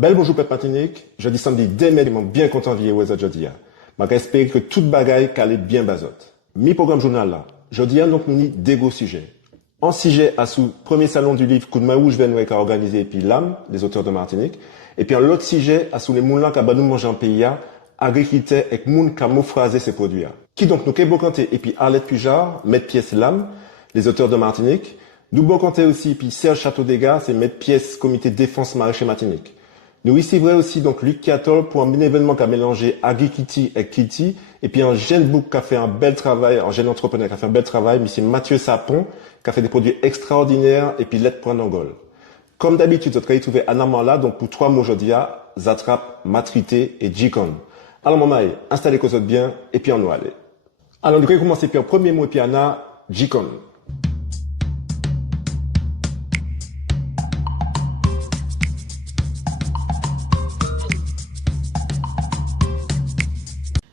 Bel bonjour Pep Martinique, jeudi samedi demain, je suis bien content de vivre aujourd'hui. J'espère que toute bagaille calait bien bazote. Mi programme journal là, jeudi donc nous avons deux gros sujets. Un sujet à sous premier salon du livre Coup de main rouge Venoué qui a organisé et puis l'âme des auteurs de Martinique. Et puis un autre sujet à sous les moulins qui a nous manger en pays, agriculteurs et moun qui a phrasé ces produits. Qui donc nous Kebo Kanté et puis Arlette Pujard, maître pièce l'âme, les auteurs de Martinique. Nous Bon Kanté aussi, puis Serge Château-Dégard, c'est maître pièce comité défense maraîcher Martinique. Nous ici vrai aussi donc Luc Kiatol pour un événement qui a mélangé Agri-Kitty et Kitty et puis un jeune book qui a fait un bel travail, un jeune entrepreneur qui a fait un bel travail, mais c'est Mathieu Sapon qui a fait des produits extraordinaires et puis l'aide pour un angole. Comme d'habitude, vous allez trouver Anna là donc pour 3 mots aujourd'hui, Zatrap, Matrité et Jikon. Alors maman, installez vos autres bien et puis on va aller. Alors nous allons commencer par le premier mot et puis Anna, Jikon.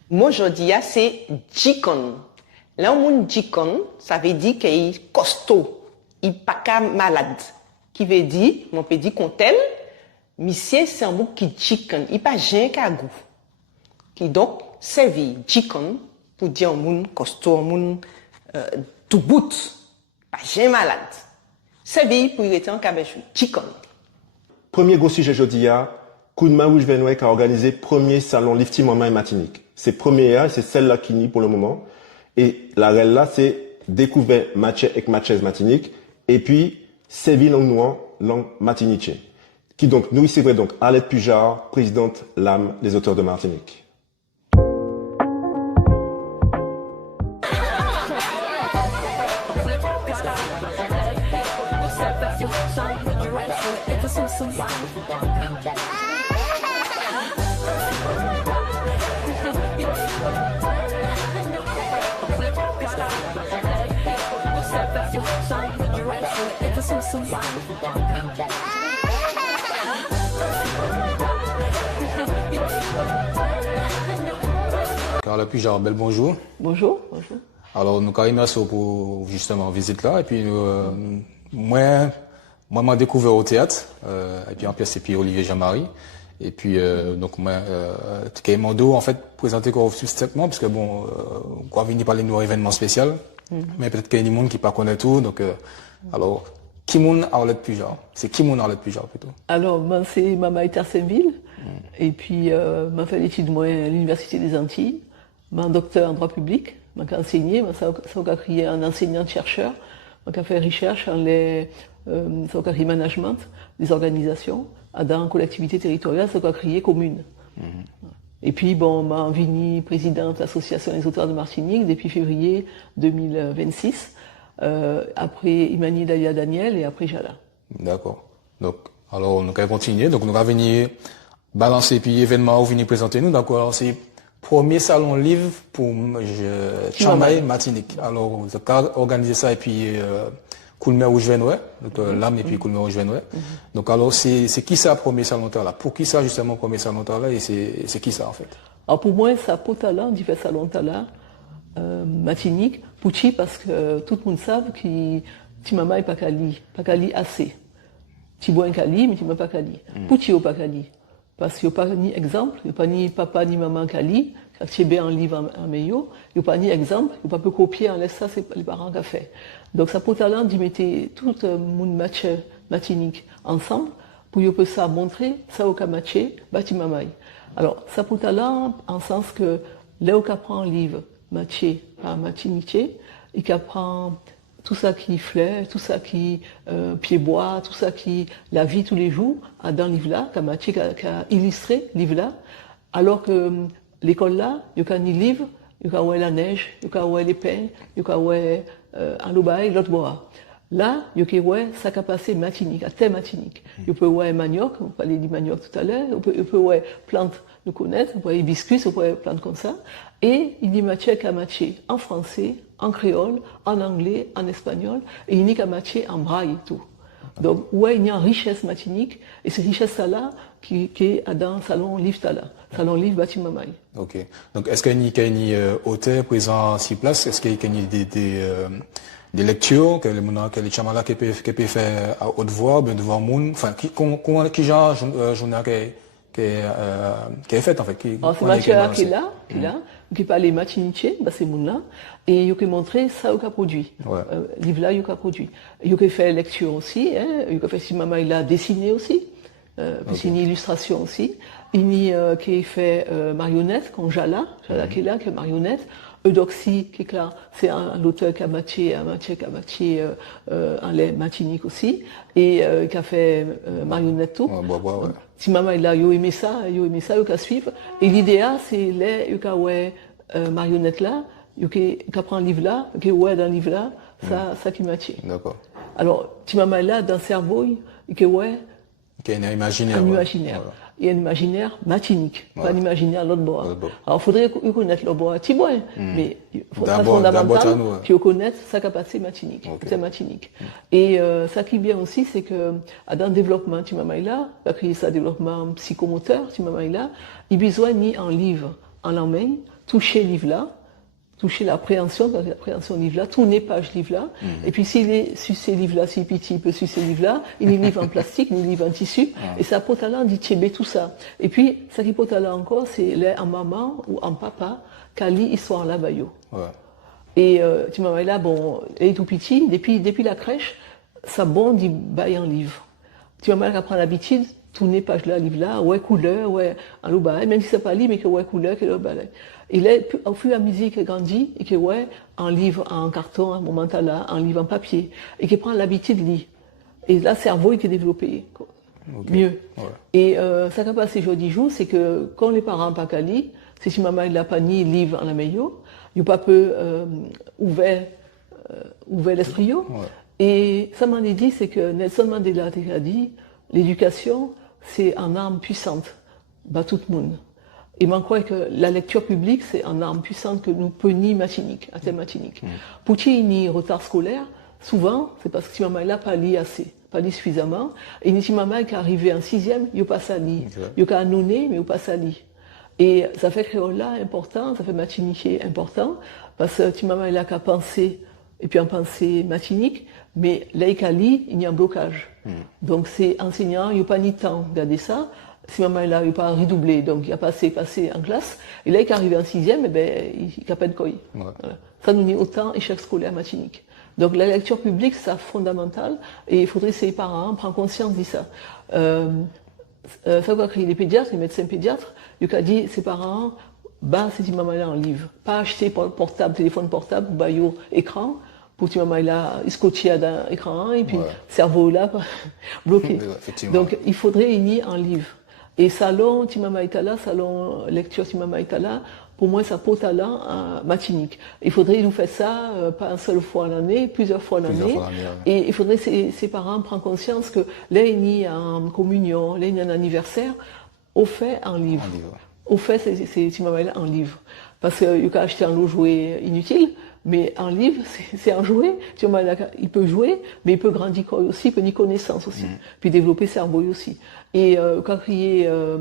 Moi, aujourd'hui, c'est Jikon. Là, mon Jikon, ça veut dire qu'il est costaud, il n'est pas malade. Qui veut dire, mon peut dire qu'on tel, monsieur, c'est un mot qui Jikon, il n'est pas gêné qu'à goût. Qui donc, servi Jikon pour dire un monde costaud, un monde tout bout, pas gêné malade. Servi pour y être en cabechou, Jikon. Premier gros sujet aujourd'hui, Coup de main rouge Venoué qui a organisé premier salon Lifty Maman et Martinique. C'est première, c'est celle-là qui nie pour le moment. Et la règle là, c'est découvrir Mathieu et Mathieu Martinique. Et puis, Séville langue noire, langue martinique. Qui donc, nous ici, vrai donc, Arlette Pujard, présidente l'âme des auteurs de Martinique. Arlette Pujard, bel bonjour. Bonjour, bonjour. Alors, nous remercions pour justement visite là. Et puis, moi, m'a découvert au théâtre. Et puis, en pièce, c'est puis Olivier Jean-Marie. Et puis, donc, moi, mon dos, en fait, présenté comme substitutement, parce que bon, on va venir parler de nos événements spéciaux. Mais peut-être qu'il y a des gens qui ne connaissent pas tout. Donc, alors, qui est Arlette Pujard? C'est qui est Arlette Pujard plutôt? Alors, moi, c'est Maman Tersenville. Et puis, m'a fait l'étude, moi, à l'Université des Antilles. Un docteur en droit public, j'ai enseigné, ça a créé un enseignant-chercheur, j'ai fait recherche en les management des organisations dans la collectivité territoriale, ça a créé commune. Et puis bon, m'a venu présidente de l'association des auteurs de Martinique depuis février 2026, après Imani Dalia Daniel et après Jala. D'accord. Donc, alors nous allons continuer. Donc nous allons venir balancer puis événement où venir présenter nous. Donc alors c'est premier salon livre pour Chambay Martinique. Alors, vous avez organisé ça et puis Coup de main rouge Venoué, donc l'âme et puis Coup de main rouge Venoué. Donc alors, c'est qui ça premier salon là? Pour qui ça justement premier salon là et c'est qui ça en fait? Alors pour moi, ça peut talent, du fait salon là, Martinique, pour qui parce que tout le monde sait que ti maman est pas cali assez. Ti bois un cali, mais ti maman pas cali. Pour qui au pas cali? Parce qu'il n'y a pas ni exemple, il n'y a pas ni papa ni maman qui lit, quand tu es bien en livre en meilleur, il n'y a pas ni exemple, il n'y a pas peu copier, en laisse ça, c'est les parents qui ont fait. Donc ça peut talent d'y mettre tout le monde match matinique ensemble, pour y peut ça montrer, ça au cas matché, bâti mamaï. Alors ça peut talent en sens que, là où apprend un livre matché par matinique, il apprend tout ça qui fleur, tout ça qui pied-bois, tout ça qui la vie tous les jours, dans le livre-là, qui a illustré le livre-là, alors que l'école là, il y a ni livre, il y a la neige, il y a les peignes, il y a un lobaï, l'autre bois. Là, il y a ça qui a passé matinique, à terre matinique. Il peut y avoir manioc, on parlait du manioc tout à l'heure, il peut y avoir plantes nous connaître, on peut y avoir hibiscus, on peut y avoir plantes comme ça. Et il dit matière qui a matché en français, en créole, en anglais, en espagnol, et il n'y a matché en braille et tout. Donc, ouais, il y a une richesse matinique, et cette richesse-là qui est dans le salon livre là, salon livre bâti mamaï. Ok. Donc, est-ce qu'il y a une auteur présent sur place? Est-ce qu'il y a des lectures que les chamans là qui peut faire à haute voix, bien devant monde, enfin qui genre journal qui est fait en fait. Alors c'est Mathieu qui est là, qui parle matinique, bah c'est monde là, et il a montré ça au cas produit. Ouais. Livre là, il a produit. Il a fait lecture aussi, il a fait si maman il a dessiné aussi, puis une illustration aussi. Il a qui fait marionnette, quand Jala qui est là, qui est marionnette. Eudoxie, qui est là, c'est l'auteur qui a matché en lait matinique aussi, et qui a fait marionnette tout. Ouais. Si maman est là, il a aimé ça, il a suivre. Et l'idéal, c'est les, il a marionnette là, il a prend un livre là, il a dans le livre là, ça qui matché. D'accord. Alors, si maman est là, dans le cerveau, il a un imaginaire. Un imaginaire. Voilà. Il y a un imaginaire matinique, pas un imaginaire l'autre bord. Alors, il faudrait connaître l'autre bord à Tibois, mais il faut être fondamental, puis connaître sa capacité matinique. Okay. C'est matinique. Et ça qui est bien aussi, c'est que dans le développement, Timamaïla, parce qu'il y a un développement psychomoteur, Timamaïla, il a besoin ni un livre en la main, toucher le livre là, toucher l'appréhension livre-là, tourner page livre-là, et puis s'il est sur ces livres-là, s'il est petit, il peut sur ces livres-là, il est livre en plastique, il est livre en tissu, et ça peut aller dit tchébé tout ça. Et puis, ça qui peut aller encore, c'est les en maman ou en papa, qui lit histoire là bayo. Ouais. Et tu m'as là, bon, il est tout petit, depuis la crèche, ça bon dit bail en livre. Tu m'as mal prend l'habitude, tourner page là, livre là, ouais couleur, ouais, en l'eau même si c'est pas livre, mais que ouais couleur, que l'eau balai. Il est, au fur et à mesure qu'il grandit, et que ouais, un livre en carton, un moment là, un livre en papier, et qu'il prend l'habitude de lire. Et là, le cerveau, il est développé. Okay. Mieux. Ouais. Et ça qui a passé jeudi jour, c'est que quand les parents pas qu'à lire, c'est si maman il a pas ni livre en la meilleure, il pas peu ouvert l'esprit. Ouais. Et ça m'a dit, c'est que Nelson Mandela a dit, l'éducation, c'est une arme puissante, bah tout le monde. Et je crois que la lecture publique, c'est une arme puissante que nous peut ni matinique, à matinique. Pour qui ni retard scolaire, souvent, c'est parce que si maman n'a pas lu assez, pas lu suffisamment, et si maman qui est arrivé en 6e, il n'a pas ça lu. Il n'a pas annonné, mais il n'a pas ça lu. Et ça fait créole là important, ça fait matinique important, parce que si maman n'a qu'à penser, et puis en pensée matinique, mais là, il y a un blocage. Donc c'est enseignant, il n'y a pas ni temps de regarder ça. Si maman est là, il n'a pas redoublé, donc il a passé en classe. Et là, il est arrivé en 6e, eh ben, il n'a pas de quoi. Ouais. Voilà. Ça nous dit autant échec scolaire matinique. Donc la lecture publique, c'est fondamental, et il faudrait que les parents prennent conscience de ça. Ça quoi que les pédiatres, les médecins pédiatres, il a dit ses parents, bah c'est si maman est là en livre, pas acheter portable, téléphone portable, bah yo écran. Pour que maman là, il scotché dans l'écran, et puis cerveau là, bloqué. Donc il faudrait unir un livre. Et salon Timama Itala, salon lecture Timama Itala, pour moi ça porte talent matinique. Il faudrait nous faire ça pas une seule fois l'année, plusieurs fois l'année. Et il faudrait que ses parents prennent conscience que là il y a en communion, là il y a un anniversaire, au fait un livre. Au fait c'est Timama là un livre. Parce qu'il peut acheter un lot jouet inutile, mais un livre, c'est un jouet. Il peut jouer, mais il peut grandir aussi, il peut avoir connaissance aussi, puis développer cerveau aussi. Et quand il y a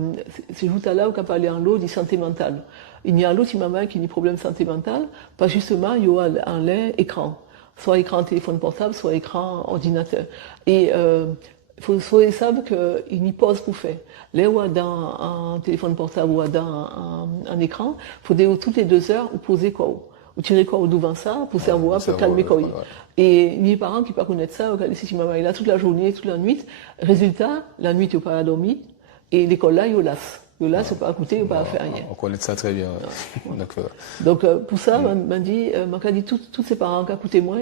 c'est juste là où on parle en lot de santé mentale. Il y a un lot qui m'a qui a des problèmes de santé mentale, parce justement il y a un écran, soit écran téléphone portable, soit écran ordinateur. Et il faut savoir qu'il n'y pose pour faire. Là où dans un téléphone portable ou dans un écran, il faut toutes les 2 heures ou poser quoi. Ou tirer quoi devant ça pour savoir, pour calmer quoi. Et les parents qui ne connaissent pas ça, ils disent si maman est là toute la journée, toute la nuit. Résultat, la nuit, ils n'ont pas dormi. Et l'école là, ils lassent. Ils lassent, ils n'ont pas écouter, ils n'ont pas faire rien. On connaît ça très bien. Donc, pour ça, m'a dit tous ces parents qui écoutent moi,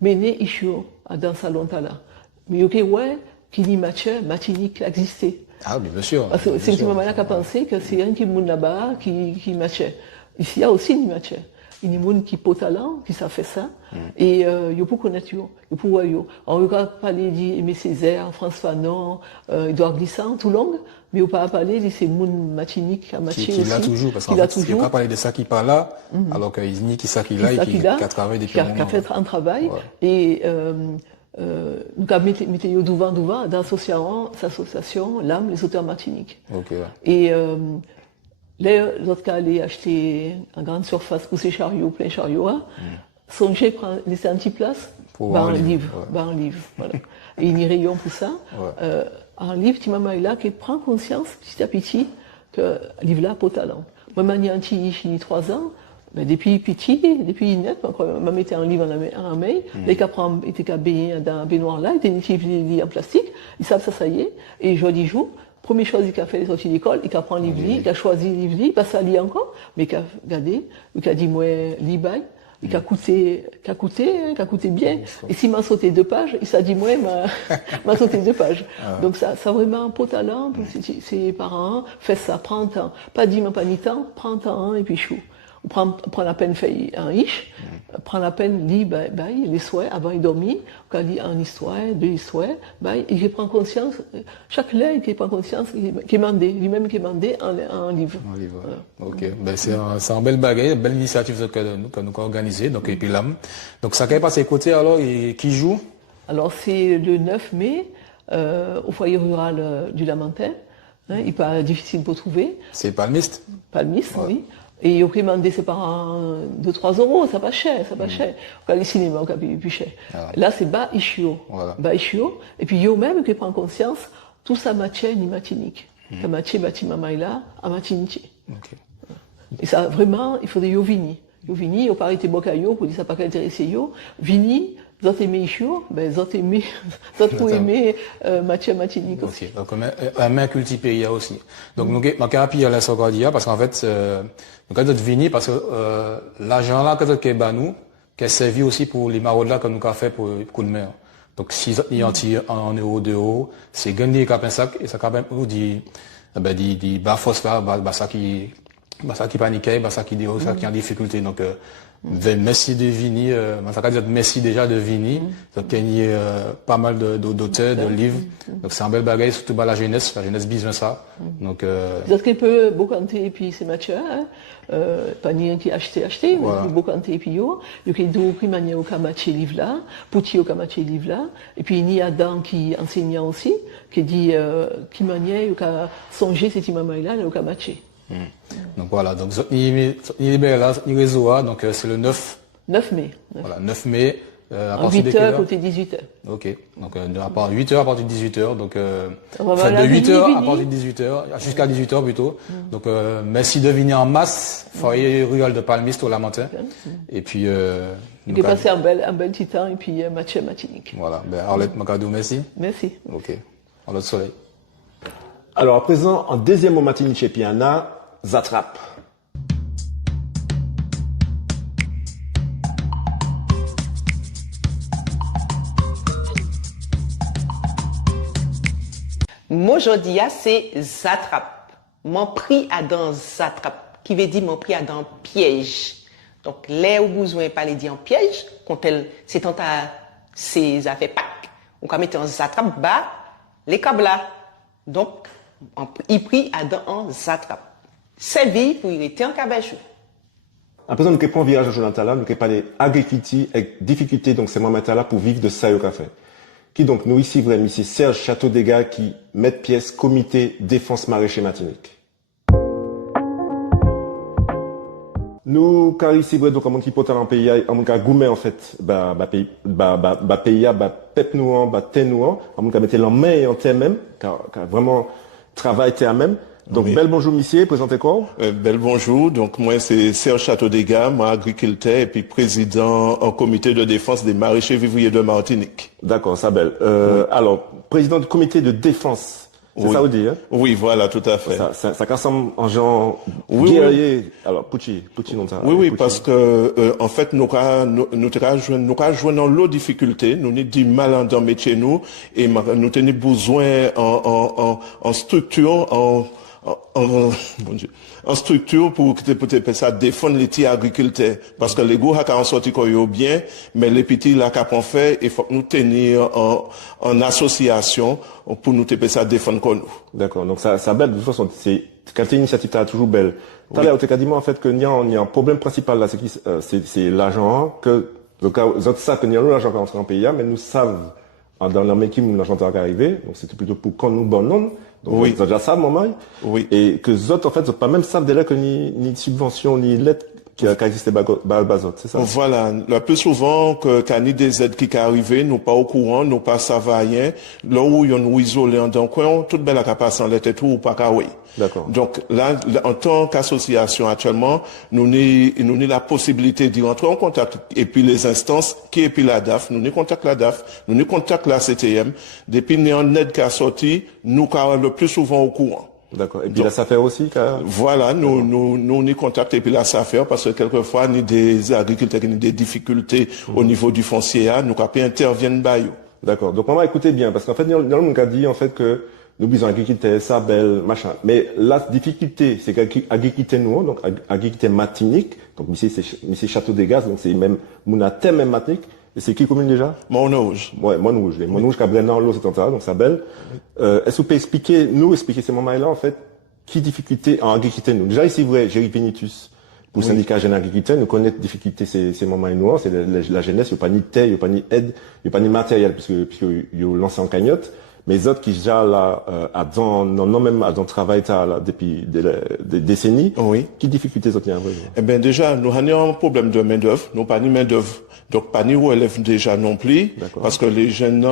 mais né, ils sont dans ce salon là. Mais ok, ouais, qui dit matinique existait. Ah, bien sûr. Parce que c'est une maman là qui a pensé que c'est un qui est là-bas qui matchait. Ici, il y a aussi une matchait. Il y a des gens qui ont talent, qui savent faire ça, et ils peuvent connaître, ils peuvent voir. Alors, ils peuvent parler d'Aimé Césaire, François Fanon, Édouard Glissant, tout long, mais ils peuvent parler de ces gens matiniques qui ont matché aussi. Qui l'a toujours, parce qu'en fait, ils ne peuvent pas parler de ça qui parle là, alors qu'ils nient qui ça qui là, et qui a travaillé depuis longtemps. Qui a fait un travail, et nous avons mis devant, dans l'association, l'âme, les auteurs matiniques. Et là, l'autre cas allait acheter en grande surface pour ces chariots, plein chariots, songez prendre laisser un petit place Pour bah, un un livre, livre, ouais. bah, un livre, voilà. Et il y a rayon pour ça. Ouais. Un livre, tu maman est là, qui prend conscience petit à petit que le livre là a pas de talent. Moi, j'ai un petit, j'ai 3 ans, mais depuis petit, depuis net, ma mettait un livre en main, les qu'apprend, était qu'à baigner dans un baignoire là, il était en plastique, ils savent ça y est, et je dis jour, première chose qu'il a fait, il est sorti d'école, il a pris un livre, il a choisi le livre, pas ça lit encore, mais il a regardé, il a dit, moi, lis bail, il a coûté bien. Et s'il m'a sauté 2 pages, il s'est dit, moi, m'a sauté 2 pages. Donc ça vraiment un beau talent, ses parents, fait ça, prends le temps. Pas dit, mais pas ni temps, prends le temps, et puis chou. Prends la peine fait un ish, prends la peine lit les souhaits avant il dormit, quand il lit un histoire, 2 histoires, il prend conscience, chaque lettre il prend conscience, qui est mandé, lui-même qui est mandé un livre. Un livre. Ok, ben c'est un bel bagage, une belle initiative que nous avons organisée, donc et puis là, donc ça qui est passé côté alors et qui joue? Alors c'est le 9 mai au foyer rural du Lamentin, il n'est pas difficile pour trouver. C'est palmiste. Palmiste, oui. Et il a demandé ses parents 2-3 euros, ça pas cher, ça pas cher. Quand les cinémas, on a payé plus cher. Ah. Là, c'est bas Ishio. Voilà. Bas Ishio. Et puis, il y a même qui prend conscience, tout ça matière ni matinique. La matière bâtiment là, à matinique. Ok. Et ça, vraiment, il faut des yo vini. Yo vini, il pas été bocayo, pour dire ça pas intéressé yo. Vini, vous avez aimé Ishio, ben, vous avez aimé matière matinique aussi. Ok, donc un main cultivé il y a aussi. Donc nous ma carapie à la socordia parce qu'en fait nous avons vini parce que l'argent là que nous avons qui a servi aussi pour les maraudes là que nous avons fait pour coup de mer. Donc si il y a un euro 2 euros, c'est gagner cap un sac et ça quand même nous dit bas phosphore ça qui paniquait, ça qui dit ça qui est en difficulté donc merci de Vini, ça veut dire merci déjà de Vini, donc il y a pas mal d'auteurs, de livres, donc c'est un bel bagage, surtout la jeunesse besoin de ça. Donc, parce qu'il peut beaucoup et puis c'est Mathieu, pas ni qui acheter, voilà. mais beaucoup et puis yo, il y a deux primaniers au Kamaché livre là, Pouti au Kamaché livre là, et puis il y a Adam qui enseignant aussi, qui dit, qui maniait, il a songé cette maman là, au Kamaché. Donc voilà, donc il est là, il réseau donc c'est le 9 mai. Voilà, 9 mai à En partir de 8h côté 18h. OK. Donc à part 8h à partir de 18h donc enfin, de 8h Vini. à partir de 18h jusqu'à 18h plutôt. Donc merci de venir en masse, foyer rural de Palmiste au Lamentin. Et puis il est passé un bel petit temps et puis Mathieu Matinique. Voilà, ben Arlette Macadou, merci. Merci. OK. En l'autre soleil. Alors à présent, en deuxième mot matin chez Piana, Zatrap. Moi, aujourd'hui, c'est Zatrap. Mon prix à dans Zatrap, qui veut dire mon prix à dans piège. Donc, là où besoin pas les dire en piège, quand c'est tant à ces affaires Pâques, on va mettre en Zatrap bas les câbles là. Donc, il pris à dans en Zatrap. Servi pour y rester en cabachou. À présent, nous ne prenons virage à Jonathan là, nous ne parler agriculture avec difficulté, donc c'est moi là pour vivre de ça au café. Qui donc, nous ici, vraiment ici, Serge Château-Dégâts qui met pièce comité défense maraîcher Martinique. Nous, car ici, donc, à mon qui porte en pays, à mon cas, gourmet, en fait, pays, pep nouan, ten nouan, à mon cas, mettez l'en main et en terre même, car vraiment, travail terre même. Donc, Oui. bel bonjour, monsieur, présentez quoi? Bel bonjour. Donc, moi, c'est Serge Château-Dégâts, moi, agriculteur et puis président en comité de défense des maraîchers vivriers de Martinique. D'accord, ça belle. Alors, président du comité de défense, c'est Oui. ça vous dit, hein? Oui, voilà, tout à fait. Ça ressemble en genre Oui, guerrier. Alors, Pucci, non, ça. Oui, Pucci. parce que en fait, nous rejoignons l'eau difficulté, nous nous dit mal dans métier nous et nous tenons besoin en structure, bon Dieu, en structure pour que ça défendre les petits agriculteurs parce que les gros ont sorti bien, mais les petits là qu'à faire, il faut que nous tenir en association pour nous ça défendre comme nous. D'accord. Donc, ça belle. De toute façon, quand l'initiative est toujours belle. Tout à l'heure, tu as dit, moi, en fait, qu'il y a un problème principal là, c'est l'argent, que, donc, autres savent qu'il y a l'argent qui rentre en pays, mais nous savons, dans la même qui nous l'argent qui est arrivé, donc c'était plutôt pour quand nous bonnons. Donc, Oui. ils ont déjà ça, moment. Oui. Et que les autres, en fait, pas même savent déjà que ni subvention, ni lettre qui existait bazot, c'est ça? Voilà, le plus souvent que quand il y a des aides qui arrivent, nous pas au courant, nous pas savons rien. Là où nous isolés en d'un coin, toute belle capacité en l'était tout ou pas qu'à oui. D'accord. Donc là, en tant qu'association actuellement, nous avons la possibilité d'y rentrer en contact. Et puis les instances, qui est puis la DAF, nous contacte la DAF, nous contacte la CTM. Depuis nous en aide qui a sorti, nous sommes le plus souvent au courant. D'accord. Et puis la SAFER aussi, voilà, nous contactons et puis la SAFER parce que quelquefois, nous des agriculteurs qui ont des difficultés au niveau du foncier, nous pas interviennent baillot. D'accord. Donc, maman, écoutez bien, parce qu'en fait, nous avons dit, en fait, que nous besoin agriculteur, ça, belle, machin. Mais la difficulté, c'est qu'agriculteur nous, donc, agriculteur matinique, donc, c'est Château des Gaz, donc, c'est même, Mounaté, même matinique. Et c'est qui commune déjà? Monouge. Ouais, Monouge. Les Monouge, Cabrenan, l'eau, c'est ça, donc, ça belle. Est-ce que vous pouvez expliquer ces moments-là, en fait, qui difficulté en agriculteur nous? Déjà, ici, vrai, Géry Penitus, pour le syndicat jeune agriculteur, nous connaissons difficulté ces moments noirs, c'est la jeunesse, il n'y a pas ni terre, il n'y a pas ni aide, il n'y a pas ni matériel, puisque il y a lancé en cagnotte. Mais les autres qui déjà là, même à travail là, depuis des décennies, oui. Qui difficultés ont vrai? Eh ben, déjà, nous avons un problème de main-d'œuvre, nous pas ni main-d'œuvre. Donc, pas ni relève déjà non plus. Parce que les jeunes,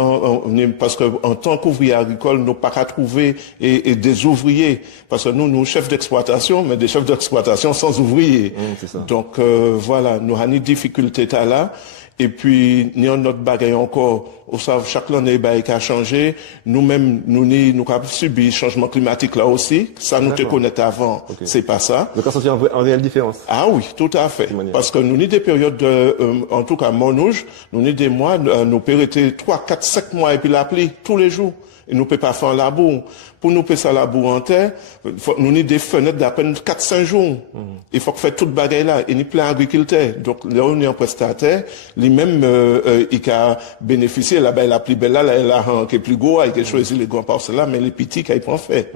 parce que, en tant qu'ouvrier agricole, nous pas qu'à trouver et des ouvriers. Parce que nous, chefs d'exploitation, mais des chefs d'exploitation sans ouvriers. C'est ça. Donc, voilà, nous avons une difficulté là. Et puis, nous avons notre bagaille encore. Au savent, chaque année, qui a changé. Nous-mêmes, nous avons subi le changement climatique là aussi. Ça, nous te connaître avant. Okay. C'est pas ça. Donc, ça, c'est en réelle différence. Ah oui, tout à fait. Parce que nous avons des périodes en tout cas, Monouge, nous avons des mois, nous périter 3, 4, 5 mois et puis la pluie, tous les jours. Et nous ne pouvons pas faire un labour. Pour nous faire un labour en terre, nous avons des fenêtres d'à peine 4-5 jours. Il faut que faire toute bagaille là. Et nous plein agriculteurs. Donc, là, on est en prestataire. Lui-même, il a bénéficié, là-bas, la plus belle là, elle a qui est plus gros, il a choisi les grands parcelles là, mais les petits, qu'il prend fait.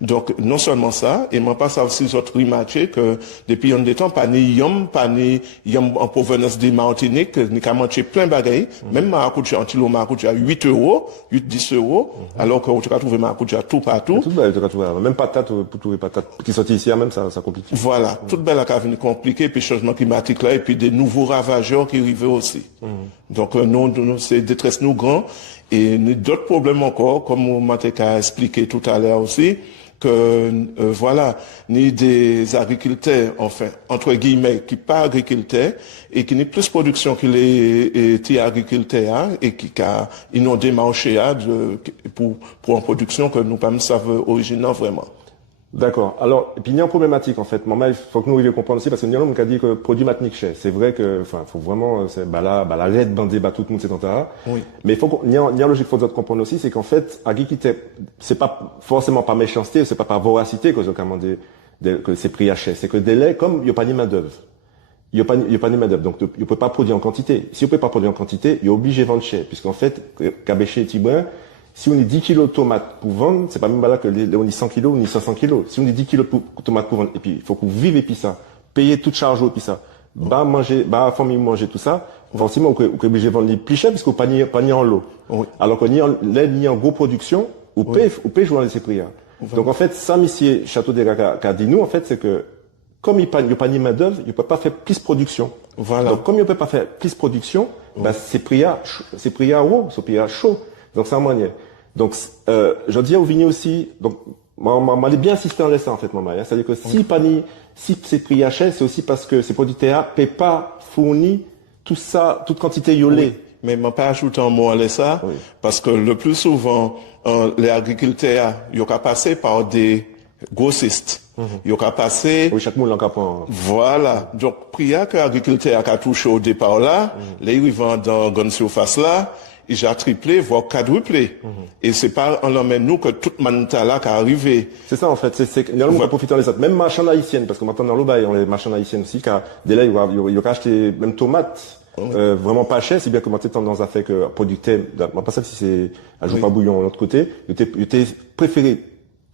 Donc, non seulement ça, et moi, pas ça aussi, autres remarqué que, depuis un des temps, pas ni yom en provenance des Martinique, ni qu'à manger plein bagaille. Même maracuja, un kilo maracuja à 8 €, 8-10 €, alors que tu vas trouver maracuja tout partout. Tout belle, tu vas trouver, même patate, pour trouver patate, qui sortent ici, même, ça complique. Voilà. Toute belle, qui a venu compliquer, puis changement climatique là, et puis des nouveaux ravageurs qui arrivent aussi. Donc, nous, c'est détresse nous grand, et d'autres problèmes encore, comme on m'a expliqué tout à l'heure aussi, que, voilà, ni des agriculteurs, enfin, entre guillemets, qui pas agriculteurs, et qui n'ont plus production que les agriculteurs, hein, et ils ont des marchés, pour une production que nous pas savons originale vraiment. D'accord. Alors, et puis il y a une problématique en fait. Maman, il faut que nous arrivions à comprendre aussi parce que nous on a dit que produit matinique cher. C'est vrai que, enfin, faut vraiment, la red bandé, tout le monde c'est ça. Oui. Mais il y a une logique faut comprendre aussi, c'est qu'en fait, agriculteur, c'est pas forcément par méchanceté, c'est pas par voracité que que c'est prix à cher. C'est que délai, comme il n'y a pas ni main d'œuvre. Il n'y a pas ni main d'œuvre. Donc, il ne peut pas produire en quantité. Si on peut pas produire en quantité, il est obligé de vendre cher. Puisqu'en fait, Cabéché et Tibouin, si on dit 10 kilos de tomates pour vendre, c'est pas même là que on dit 100 kilos, on dit 500 kilos. Si on dit 10 kilos de tomates pour vendre, et puis il faut qu'on vive et puis ça, payer toute charge et puis ça, manger, famille manger tout ça, forcément on est obligé de vendre les plus cher puisqu'on pas ni en lot. Oui. Alors qu'on ni en gros production, on peut jouer ces prix. Donc en fait, ça, monsieur Château des Gars a dit nous, en fait, c'est que comme il n'y a pas ni main d'œuvre, il peut pas faire plus production. Voilà. Donc comme il peut pas faire plus production, ces prix à chaud. Donc c'est un moyen. Donc, je dis au vignes aussi, donc, moi, bien insisté en laissant, en fait, maman. C'est-à-dire que si c'est prix à cher, c'est aussi parce que ces producteurs ne paient pas fournir tout ça, toute quantité yolée. Oui. Mais je pas ajouter un mot à ça, parce que le plus souvent, les agriculteurs, ils ont passé par des grossistes. Ils ont passé. Oui, chaque monde l'en capant. Voilà. Donc, prix que l'agriculteur a touché au départ là, les ils vendent dans grande surface là, il a triplé, voire quadruplé. Et c'est pas en l'emmène nous que toute manita là qui est arrivé. C'est ça, en fait. Il y a un qui profite des autres. Même marchands haïtiennes, parce que maintenant dans l'Obaï, on les marchands haïtiennes aussi, car dès là, ils ont acheté même tomates, vraiment pas cher, c'est bien que maintenant tendance à faire que producteur, pas ça si c'est, ajoute pas bouillon de l'autre côté, il était préféré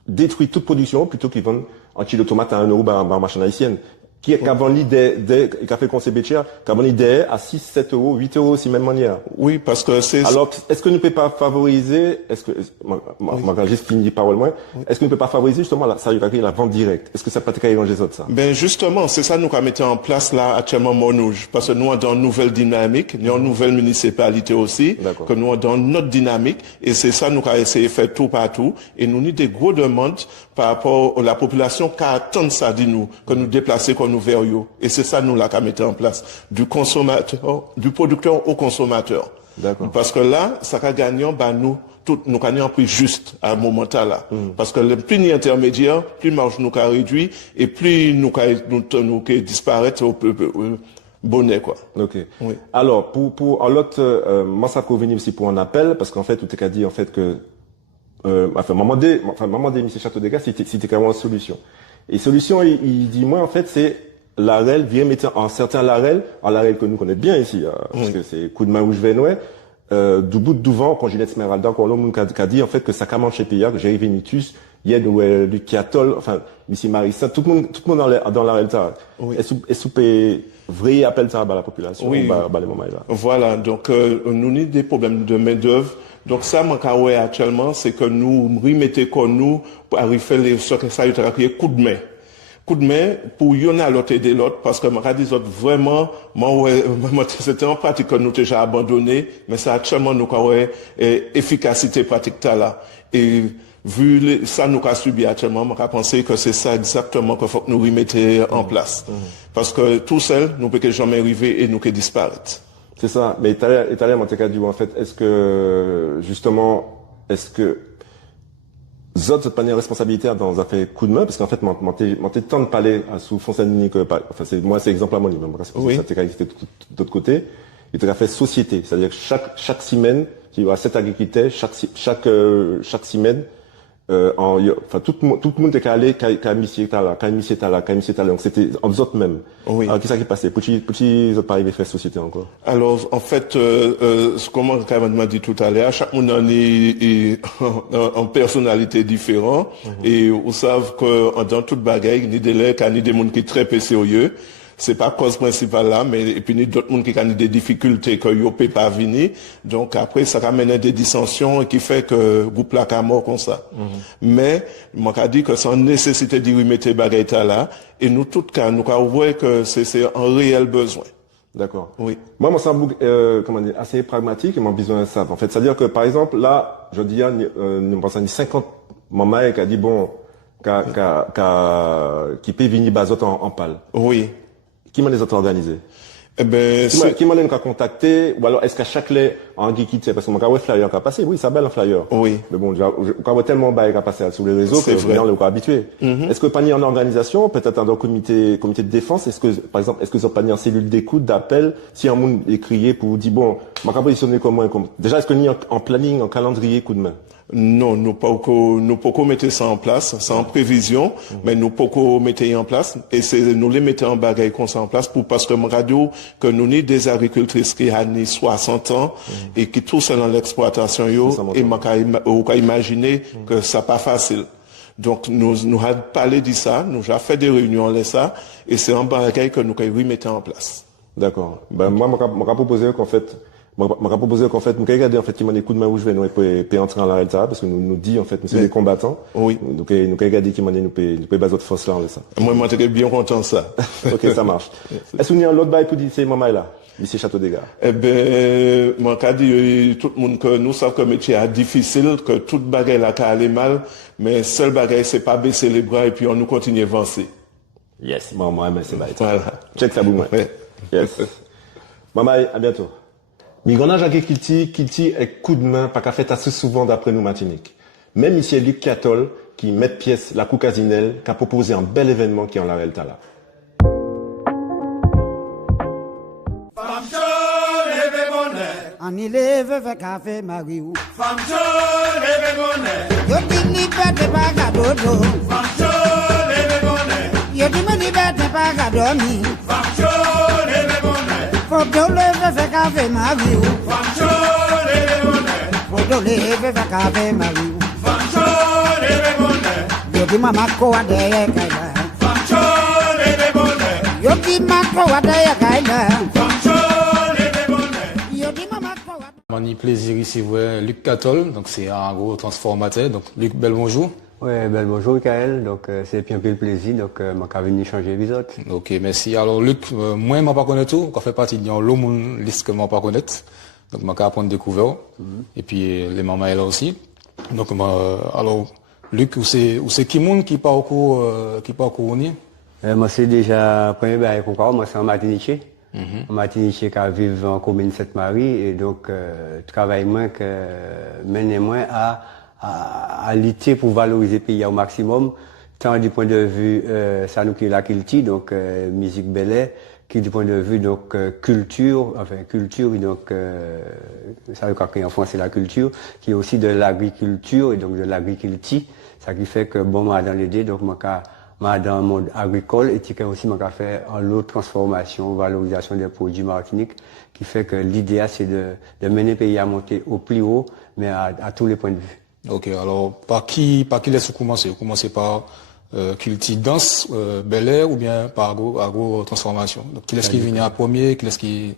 détruire toute production plutôt qu'ils vendent un kilo de tomate à 1 € par marchand haïtienne. qui a vendu qui a fait conseil Béchia, qui a vendu des à 6, 7 euros, 8 euros aussi même manière. Oui, parce que c'est... Alors, est-ce que nous ne peut pas favoriser, moi, juste fini parole moins, est-ce que nous ne peut pas favoriser justement la vente directe? Est-ce que ça peut être arranger les autres, ça? Ben, justement, c'est ça nous qu'on mettre en place là, actuellement, Monouge. Parce que nous, on dans une nouvelle dynamique, nous, une nouvelle municipalité aussi, que nous, on dans notre dynamique, et c'est ça nous qu'on essayé de faire tout partout, et nous, avons des gros demandes par rapport à la population qui attend ça de nous, que nous déplacer, qu'on nous vers eux. Et c'est ça, nous, là, qu'on mettre en place. Du consommateur, du producteur au consommateur. D'accord. Parce que là, ça va gagner, ben, nous gagnons un prix juste à un moment là. Parce que le plus intermédiaire, plus marge nous a réduit, et plus nous disparaître au bonnet, quoi. Ok. Oui. Alors, en l'autre, moi, ça peut venir aussi pour un appel, parce qu'en fait, tout est qu'à dire, en fait, que, maman des M. Château des Gars, c'était carrément une solution. Et solution, il dit, moi, en fait, c'est l'AREL, vient mettre en certains l'AREL que nous connaissons bien ici, parce que c'est coup de main où je vais, du bout de vent, quand Ginette Smeralda, quand l'homme a dit, en fait, que ça commence chez Pia, que Jerry Venitus, Yed ou Luciatol, enfin, Missy Marissa, tout le monde dans l'AREL, Oui. Est-ce que vrai appel ça à la population? Oui. Les moments là. Voilà. Donc, nous avons des problèmes de main-d'œuvre. Donc, ça, mon cas, actuellement, c'est que nous remettons comme nous, pour arriver ce que ça, il y a coup de main. Coup de main pour y en a l'autre aider l'autre parce que m'a dit autres vraiment c'était en pratique que nous déjà abandonné mais ça actuellement nous efficacité pratique là et vu ça nous a subi actuellement m'a pensé que c'est ça exactement qu'il faut que nous remettions en place parce que tout seul nous peut jamais arriver et nous que disparaître. C'est ça, mais Italien m'a dit en fait est-ce que Zot, pas une responsabilité dans un fait coup de main, parce qu'en fait, m'en temps de parler à sous Fonsani enfin, c'est exemple à mon niveau, oui. Ça t'est été d'autre côté. Il t'a fait société. C'est-à-dire que chaque semaine, il y aura 7 agriculteurs, chaque semaine, tout le monde est allé, quand Missier là. Donc c'était en autres même. Oui. Alors, qu'est-ce qui s'est passé? Petit autres pas arrivé faire société encore. Alors, en fait, comme Kevin m'a dit tout à l'heure, chaque monde est en personnalité différente. Et vous savez que dans toute bagaille, ni des gens, ni des gens qui sont très sérieux. C'est pas cause principale là, mais et puis ni d'autres monde qui ont des difficultés que yo peut pas venir. Donc après ça ramène à des dissensions et qui fait que groupe là qu'à mort comme ça. Mais moi qu'a dit que sans nécessité d'y remettre bagaille là et nous tout cas nous qu'a voir que c'est un réel besoin. D'accord. Oui. Moi, mon semble, assez pragmatique et mon besoin de ça. En fait, c'est-à-dire que, par exemple, là, je dis, nous pensons 50 mamans qui a dit, bon, qui peut venir bazot en pâle. Oui. Qui m'a les autres organisés? Eh ben, qui m'a les contacté, ou alors est-ce qu'à chaque lait, en geekité, parce que mon cas, flyer qui a passé, oui, ça belle un flyer. Oui. Mais bon, quand tellement bail qui a passé sur les réseaux, que on est habitué. Est-ce que pas ni en organisation, peut-être dans le comité de défense, est-ce que, par exemple, est-ce que vous avez pas ni en cellule d'écoute, d'appel, si un monde est crié pour vous dire, bon, m'a positionné comment, déjà, est-ce que ni en planning, en calendrier, coup de main? Non, nous pas mettre ça en place, c'est en prévision, mais nous pas mettre en place et c'est nous les mettons en bagaille comme ça en place pour parce que mon radio que nous ni des agricultrices qui ont 60 ans et qui tous dans l'exploitation et on imaginer que ça pas facile. Donc nous avons parlé de ça, nous avons fait des réunions là ça et c'est un bagaille que nous remettons en place. D'accord. Ben moi m'a proposé qu'en fait m'a proposé qu'en fait, nous regarder en fait qui m'a des coups de main où je vais nous peut entrer en l'arrêt ça parce que nous dit en fait nous sommes des combattants. Oui. Donc nous regarder qui m'a nous peut baser notre force là ça. Moi j'étais bien content de ça. OK, ça marche. Est-ce qu'on y a l'autre bail pour dire c'est maman là, ici Château des Gars? Eh ben moi qu'a dit tout le monde que nous savons que le métier est difficile, que toute bagaille là qu'a aller mal, mais seul bagaille c'est pas baisser les bras et puis on nous continue à avancer. Yes, maman mais c'est bail. Voilà. Check ça boum. Yes. Maman, à bientôt. Migona Jacques Kilti est coup de main, pas qu'à fait assez souvent d'après nous Martinique. Même ici, Luc Catol, qui met pièce la Coucasinelle, qui a proposé un bel événement qui est en la Relta là. On y lève fait café Mariou. Femme jo leve bonnet. Yo di ni bete pa ka dodo. Femme jo leve bonnet. Yo di me ni bete pa ka dormi. Femme jo leve bonnet. Faut que lève fait café Mariou. Femme jo leve bonnet. Faut que lève fait café Mariou. Femme jo leve bonnet. Yo di mama ko ade kaila. Femme jo leve bonnet. Yo di makro wada ya kaila. Sancho, levez vos nez. Yo di makro wada. On a plaisir ici, ouais, Luc Catol, donc c'est un gros transformateur. Donc Luc, bel bonjour. Ouais, ben bonjour Michael, donc c'est bien le plaisir, donc je suis venu changer l'épisode. Ok, merci. Alors Luc, moi je ne connais pas tout, on fait partie de l'homme liste que je ne connais pas. Donc je vais apprendre à découvrir. Et puis les mamans là aussi. Donc alors Luc, où c'est qui monde qui parcourt Moi c'est déjà premier bail encore, moi c'est en Martinique. En Martinique qui vivent en commune Sainte-Marie et donc travaille moins que mène moins à lutter pour valoriser le pays au maximum, tant du point de vue ça nous qui est la culture, donc musique bel qui du point de vue donc culture et donc ça veut dire en France c'est la culture, qui est aussi de l'agriculture et donc de l'agriculture, ça qui fait que bon moi dans l'idée donc moi dans le monde agricole et qui aussi m'a fait en l'autre transformation, valorisation des produits Martinique, qui fait que l'idée c'est de mener le pays à monter au plus haut, mais à tous les points de vue. Ok, alors par qui laisse-vous commencer? Vous commencez par culture danse, Bel Air ou bien par agro-transformation? Donc qui est-ce qui vient en premier, qui est-ce qui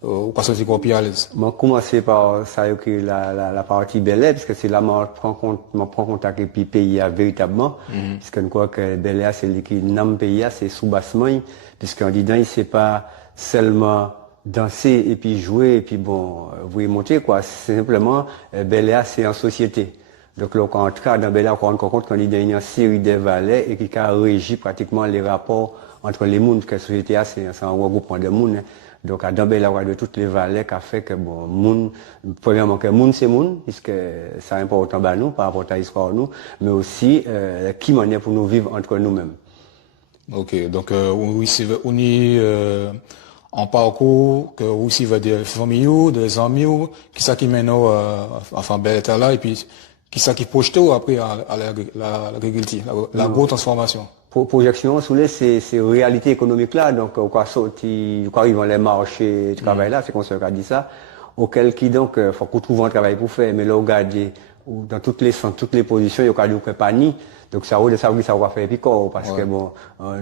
ou pas sortir quoi à l'aise? Moi commencer par ça que la partie Bel Air, parce que c'est là que je prends contact avec le pays véritablement, parce que je crois que Bel Air c'est le qui nomme pays, c'est sous-bassement, puisqu'en disant c'est pas seulement danser et puis jouer et puis bon vous y monter quoi, c'est simplement Bel Air c'est en société. Donc là, quand on entre dans Bel Air, on se rend compte qu'on est dans une série de valets et qui a régi pratiquement les rapports entre les mondes, parce que la société c'est un regroupement de mondes. Donc dans Bel Air, de toutes les valets qui a fait que bon, monde, premièrement que monde c'est monde, puisque c'est important pour nous, par rapport à l'histoire nous, mais aussi qui manière pour nous vivre entre nous-mêmes. Ok, donc on est en parcours, que aussi va des familles, des amis, qui ça qui mène enfin Bel Air là et puis qui ça qui projette après à l'agriculture, l'agro-transformation. Projection, c'est réalité économique là, donc quoi sortir, quoi arriver les marchés, travail là, c'est qu'on se dit ça. Auquel qui donc, faut qu'on trouve un travail pour faire, mais là, regardez, dans toutes les positions, il y a quand même pas ni. Donc ça va faire picot, parce que bon,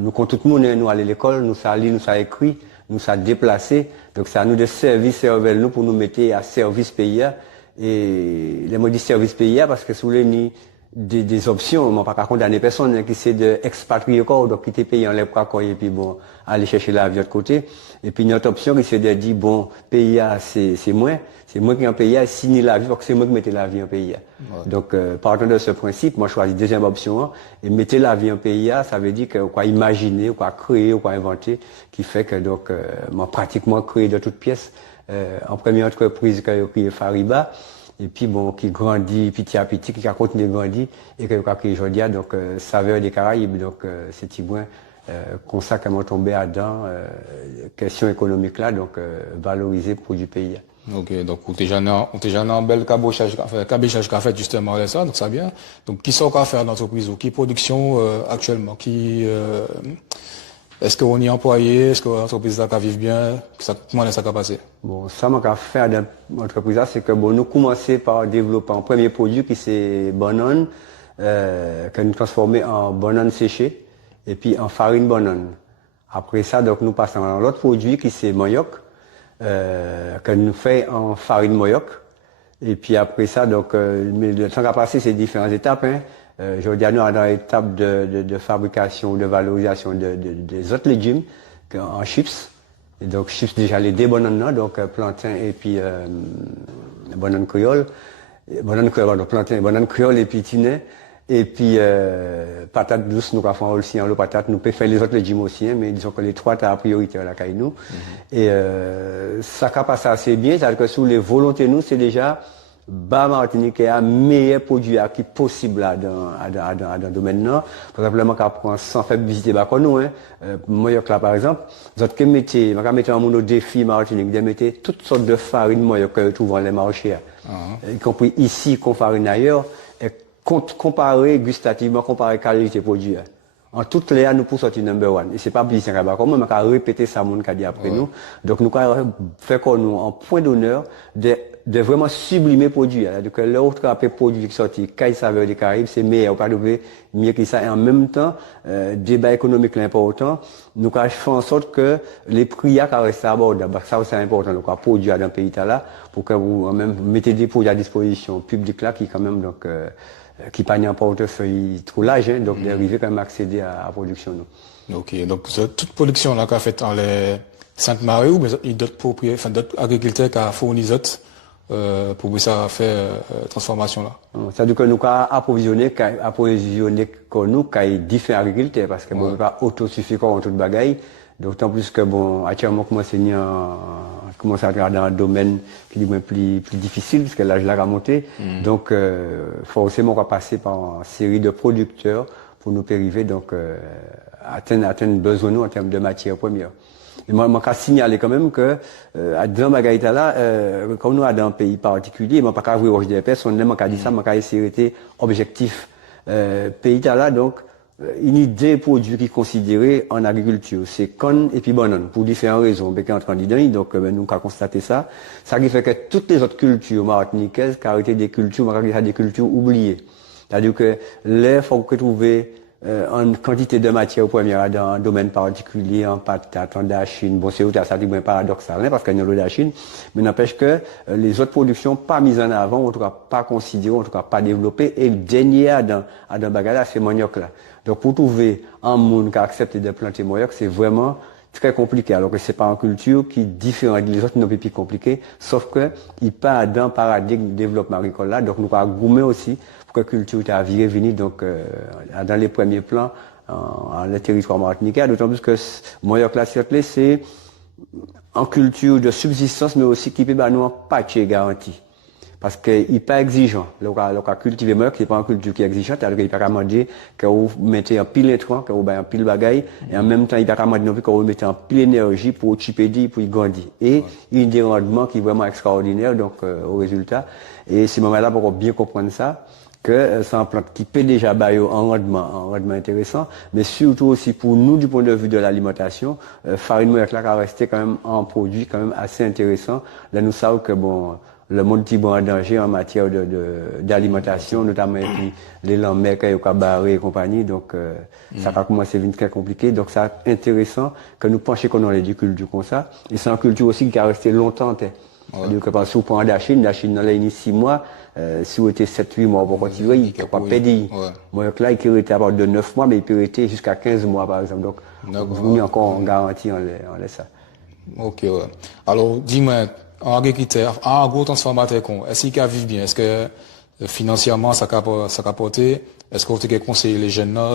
nous quand tout le monde nous aller à l'école, nous ça lit, nous ça écrit, nous ça déplacer, donc ça nous de service nous pour nous mettre à service pays. Et les mots du service pays parce que sous les nids des options, on ne pas condamner personne qui c'est d'expatrier encore, donc quitter pays en les bras et puis bon, aller chercher la vie de l'autre côté. Et puis notre option qui c'est de dire bon, pays c'est moi qui en pays signer la vie parce que c'est moi qui mettais la vie en pays. Ouais. Donc partant de ce principe, moi je choisis deuxième option et mettez la vie en pays, ça veut dire que quoi imaginer, quoi créer, quoi inventer, qui fait que donc moi pratiquement créé de toutes pièces. En première entreprise qui est Fariba et puis bon qui grandit petit à petit qui a continué de grandir et qui aujourd'hui donc saveur des Caraïbes donc c'est Tigouin comme ça qu'on tombé dedans question économique là donc valoriser pour du pays. Ok, donc on déjà un bel cabochage qu'a fait justement avec ça, donc ça bien. Donc qui sont qu'à faire dans l'entreprise ou qui production actuellement, qui est-ce qu'on y est employé, est-ce que l'entreprise là vit bien, comment est-ce que ça va passer? Bon, ça m'a fait dans l'entreprise là, c'est que bon, nous commençons par développer un premier produit qui c'est banane, que nous transformons en banane séchée et puis en farine banane. Après ça, donc nous passons à l'autre produit qui c'est manioc, que nous faisons en farine manioc. Et puis après ça, donc le temps qui a passé, c'est différentes étapes. Hein. Aujourd'hui, nous sommes dans l'étape de fabrication, de valorisation des autres légumes en chips. Et donc chips déjà les deux bananes, donc plantain et puis banane créole, banane créole et puis tinet. Et puis patates douces, nous faisons aussi en patate. Nous pouvons faire les autres légumes aussi, mais disons que les trois t'as la priorité à la caille nous. Et ça qui a passé assez bien, c'est-à-dire que sous les volontés nous, c'est déjà Martinique est un meilleur produit qui possible dans le domaine là. Par exemple, on prend sans faire visiter nous hein. Moi là par exemple, vous autres mettez en mon défi Martinique de mettre toutes sortes de farines moi que trouve dans les marchés. Y compris ici qu'on farine ailleurs et comparer gustativement comparer qualité produit. En toutes les années, nous pour sortir number one. Et c'est pas bien, c'est pas comme on a répété ça, mon qu'a dit après nous. Donc, nous avons fait qu'on nous, en point d'honneur, de vraiment sublimer produit. C'est-à-dire que l'autre produit qui sorti, Caille Saveur des Caraïbes, c'est meilleur, pas de mieux que ça. Et en même temps, débat économique l'important, nous avons fait en sorte que les prix à rester abordables. Ça, c'est important. Donc, à produire dans le pays là, pour que vous, même, mettez des produits à disposition publique là, qui quand même, donc, qui pas un portefeuille trop large, hein, donc d'arriver quand même à accéder à la production. Non. Ok, donc toute production là qu'a fait dans les Sainte-Marie ou mais d'autres propriétaires, enfin d'autres agriculteurs qui a fourni d'autres pour ça faire transformation là. C'est-à-dire que nous avons approvisionné comme nous qui différents agriculteurs parce que nous sommes pas autosuffisants en toute bagaille. D'autant plus que bon, actuellement commence à travailler dans un domaine qui est plus difficile parce que l'âge l'a remonté. Donc forcément on va passer par une série de producteurs pour nous arriver donc atteindre besoin nous en termes de matières premières. Et moi je signaler quand même que dans Bagaïta là comme nous sommes dans un pays particulier, moi pas qu'à voir des personnes, moi qu'à dire ça, moi qu'à essayer d'être objectif pays là donc une idée produit qui considéré en agriculture, c'est corn et puis banane, pour différentes raisons. Ben, en train de donc, nous avons constaté ça. Ça qui fait que toutes les autres cultures martiniquaises, qui ont été des cultures, des cultures oubliées. C'est-à-dire que les faut que trouver en quantité de matières premières dans un domaine particulier, en patates, en dachine. Bon, c'est ça dit paradoxal, hein, parce qu'il y a de la Chine, mais n'empêche que les autres productions pas mises en avant, en tout cas pas considérées, en tout cas pas développées, et le dernier à dans bagala, c'est manioc là. Donc pour trouver un monde qui accepte de planter manioc, c'est vraiment très compliqué. Alors que c'est pas une culture qui est différente des autres, non plus compliqué, sauf que il part dans paradigme de développement agricole là, donc nous avons goûté aussi pour que la culture a viré venir donc dans les premiers plans en le territoire martiniquais, d'autant plus que manioc là c'est en culture de subsistance mais aussi qui peut nous pas garanti. Parce qu'il n'est pas exigeant. Le cultiver manioc, c'est pas une culture qui est exigeante. Alors qu'il peut pas demander que vous mettez un pile intrant, que vous mettez un pile bagaille, et en même temps, il peut pas demander non plus que vous mettez un pile énergie pour chipédi, pour y grandir. Et il y a des rendements qui est vraiment extraordinaire, donc, au résultat. Et ces moments-là, pour bien comprendre ça, que c'est une plante qui peut déjà bailler un rendement intéressant, mais surtout aussi pour nous, du point de vue de l'alimentation, farine manioc là, qui a resté quand même un produit quand même assez intéressant. Là, nous savons que bon, le monde qui est en danger en matière d'alimentation, notamment les lambèques, les cabarets et compagnie. Donc, ça va commencer à devenir très compliqué. Donc, c'est intéressant que nous penchions qu'on ait des cultures comme ça. Et c'est une culture aussi qui a resté longtemps. C'est-à-dire que si vous prenez la Chine, dans les 6 mois, si vous étiez 7-8 mois pour continuer, il ne peut pas pédir. Moi, là, il peut rester à partir de 9 mois, mais il peut rester jusqu'à 15 mois, par exemple. Donc, vous encore en garantie, on laisse ça. Ok, ouais. Alors, dis-moi, en agriculteur, en agro-transformateur, est-ce qu'il vivent bien? Est-ce que financièrement, ça a porté? Est-ce que vous avez conseillé les jeunes là,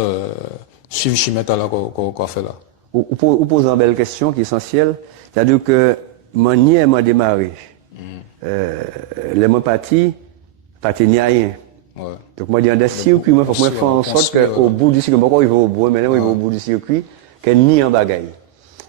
suivre Chimeta là, qu'on fait là? Vous posez une belle question qui est essentielle. C'est-à-dire que, mon niais m'a démarré. Les mots partis n'y a rien. Ouais. Donc, moi, dans le circuit, il faut que je fasse en sorte qu'au bout du circuit, pourquoi il va au bout, maintenant, il va au bout du circuit, qu'il n'y ait pas en bagaille.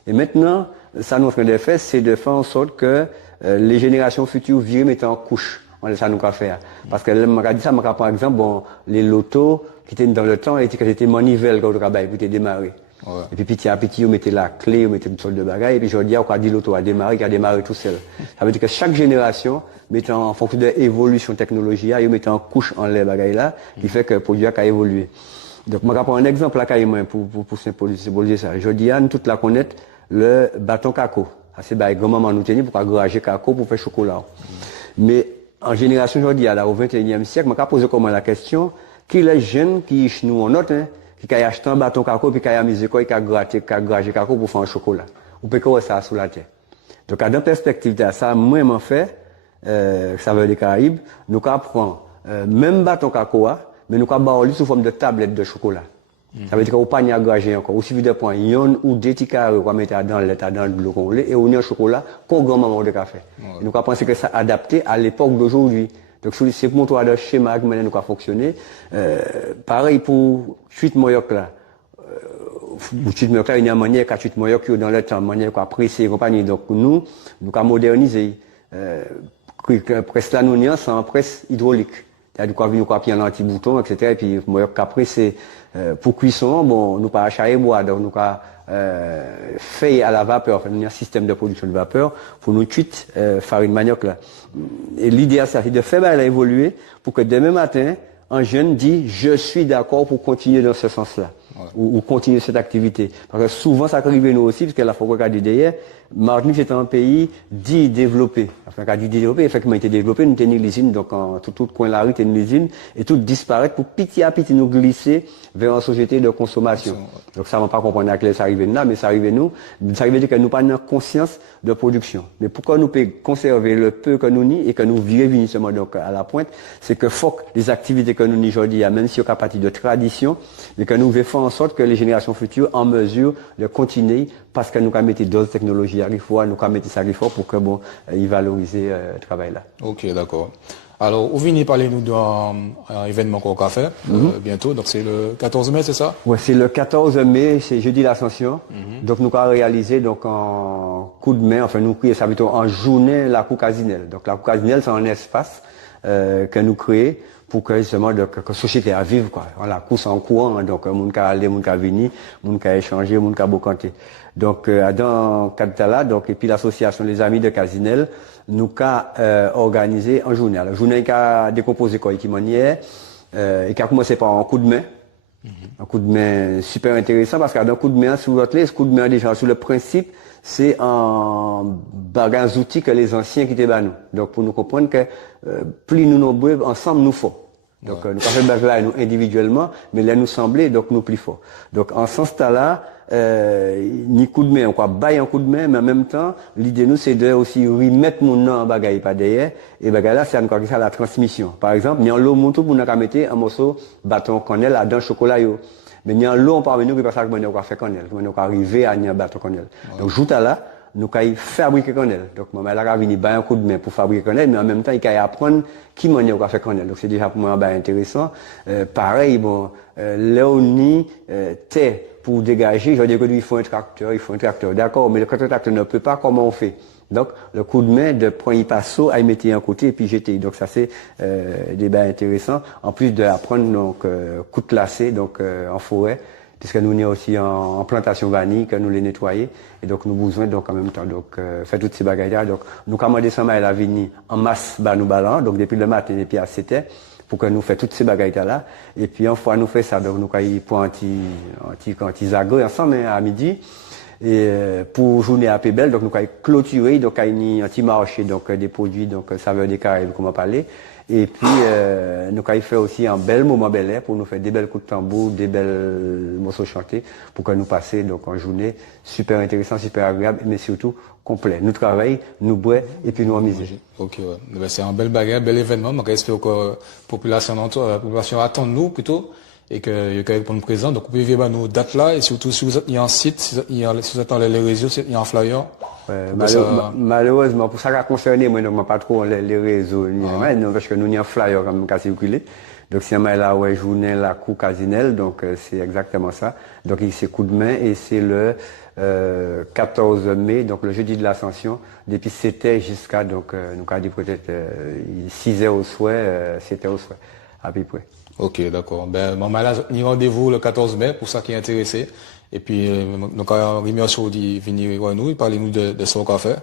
Et maintenant, ça nous fait de faire, c'est de faire en sorte que les générations futures viennent mettre en couche. Ça nous a fait. Parce que m'a dit ça, par exemple, bon, les lotos qui étaient dans le temps, étaient manivelles quand on travaille pour te démarrer. Ouais. Et puis petit à petit, on mettait la clé, on mettait une sorte de bagaille, et puis je dis, on a dit l'auto a démarré, qui a démarré tout seul. Ça veut dire que chaque génération, mettant en fonction de l'évolution technologique, ils mettent en couche en les bagailles là, qui fait que le produit a évolué. Donc, je vais prendre un exemple là, carrément, pour symboliser ça. Je dis, nous toute la connaître, le bâton cacao. C'est bah, grand-maman nous tenir pour aggrager cacao pour faire chocolat. Mais, en génération, je dis, là, au 21e siècle, je vais poser comment la question, qui les jeunes qui, nous, en note, hein, qui a acheté un bâton cacao, puis qui a amusé quoi, qui a gratté cacao pour faire un chocolat. Ou peut que ça sous la terre. Donc, dans perspective de ça, moi, m'en fait, ça veut des Caraïbes, nous apprenons, même bâton cacao, mais nous apprenons sous forme de tablette de chocolat. Ça veut dire qu'on pas n'y agrégé encore. Aussi vite de point, yon ou des petits carrés qu'on met dans l'état, dans le qu'on et on y a un chocolat, qu'on grand-maman de café. Et nous pensons que ça adapté à l'époque d'aujourd'hui. Donc, c'est pour montrer le schéma que nous a fonctionné. Pareil pour suite moyoc là. Suite moyoc là, il y a une manière qu'à suite moyoc dans le temps, une manière qu'à presser et compagnie. Donc, nous avons modernisé. Presse là, nous n'y a sans presse hydraulique. Il y a du quoi venir, quoi, puis un anti-bouton, etc. Et puis, moi, qu'après, c'est, pour cuisson, bon, nous pas acheter bois, donc nous pas, fait à la vapeur, enfin, il y a un système de production de vapeur pour nous cuire, farine manioc, là. Et l'idée, c'est de faire, elle a évolué pour que demain matin, un jeune dit, je suis d'accord pour continuer dans ce sens-là. Ouais. Ou continuer cette activité. Parce que souvent, ça arrive nous aussi, parce que la fois qu'on regarde derrière, Martinique, c'est un pays dit développé. Enfin, quand dit développé, effectivement, il était développé, nous tenions l'usine, donc, en tout coin de la rue, tenions l'usine, et tout disparaît pour petit à petit nous glisser vers une société de consommation. Donc, ça ne va pas comprendre à quel ça arrive là, mais ça arrive nous. Ça arrive que nous pas une conscience de production. Mais pourquoi nous pouvons conserver le peu que nous n'y et que nous vivons seulement donc à la pointe, c'est que faut que les activités que nous n'y aujourd'hui, même si on a partie de tradition, mais que nous devons faire en sorte que les générations futures en mesure de continuer parce que nous avons mis d'autres technologies à l'IFOA, nous avons mis ça à l'IFOA pour que bon, ils valorisent le travail là. Ok, d'accord. Alors, vous venez parler nous d'un événement qu'on va faire bientôt, donc c'est le 14 mai, c'est ça? Ouais, c'est le 14 mai, c'est jeudi l'Ascension. Donc nous avons réalisé donc en coup de main, enfin nous créons ça plutôt en journée la cour Casinel. Donc la cour Casinel, c'est un espace que nous créons pour que justement que la société à vivre quoi. La course en courant, donc moun ka aller, moun ka venir, moun ka échanger, moun ka bocanter. Donc dans cadre là, donc et puis l'association les amis de Casinel nous a organisé en journée. La journée qui a décomposé quoi qui manière et qui a commencé par un coup de main. Un coup de main super intéressant parce qu'à un coup de main sur l'autre ce coup de main déjà sur le principe c'est un bagage outils que les anciens qui étaient nous. Donc pour nous comprendre que plus nous nombreux ensemble nous forts. Donc nous pas fait base là nous individuellement mais là nous sembler donc nous plus forts. Donc en ce sens-là ni coup de main on quoi bailler un coup de main mais en même temps l'idée nous c'est de aussi remettre mon nom en bagaille pas derrière et bagaille là c'est encore ça la transmission. Par exemple, il y a l'eau montou pour nous mettre un morceau bâton cannelle à dans chocolat yo. Mais il y a l'eau on parmi nous qui passe à on va faire cannelle, on va arriver à un bâton cannelle. Donc jouta là nous kay fabriquer cannelle. Donc maman là venir bailler un coup de main pour fabriquer cannelle mais en même temps il kay apprendre qui manière on va faire cannelle. Donc c'est déjà pour moi intéressant. Pareil bon Léonie t'es pour dégager, je veux dire que lui, il faut un tracteur, d'accord, mais le tracteur ne peut pas, comment on fait? Donc, le coup de main de prendre un passeau, à y mettre un côté et puis jeter. Donc, ça, c'est, débat intéressant. En plus d'apprendre, donc, coup de lacet, donc, en forêt, puisque nous, on est aussi en plantation vanille, que nous les nettoyer. Et donc, nous besoin, donc, en même temps, donc, faire toutes ces bagailles-là. Donc, nous commandons ça, à la venir en masse, bah, nous ballons, donc, depuis le matin, et puis à 7 heures. Pour que nous fassions toutes ces bagailles-là. Et puis, une fois nous fait ça, donc nous allons pour anti-zagre ensemble à midi. Et pour journée à Pébel, donc nous allons clôturer, donc à un petit marché, donc des produits, donc saveur des Caraïbes, comme on parlait. Et puis, nous allons faire aussi un bel moment bel air pour nous faire des belles coups de tambour, des belles morceaux chantés, pour que nous passions donc en journée super intéressant, super agréable, mais surtout complet. Nous travaillons, nous boivons et puis nous amusons. Ok, ouais. Ben, c'est un bel bagarre, bel événement. Donc, j'espère que la population attend nous plutôt et que y a pour nous présent. Donc, vous pouvez vivre nos dates là et surtout si vous êtes il y a un site, si vous êtes dans les réseaux, il y a un flyer. Malheureusement, pour ça qui a concerné, moi, donc, pas trop les réseaux, non, parce que nous, il y a un flyer quand même qui a circulé. Donc, si on a là, ouais, journée, la cour Casinel, donc, c'est exactement ça. Donc, c'est coup de main et c'est le, 14 mai, donc le jeudi de l'Ascension, depuis 7h jusqu'à, donc, nous avons dit peut-être 6h au soir, 7h au soir, à peu près. Ok, d'accord. Ben, maman, là, il rendez-vous le 14 mai pour ça qui est intéressé. Et puis, nous avons remercié de venir à nous, et parler nous de ce qu'on a fait.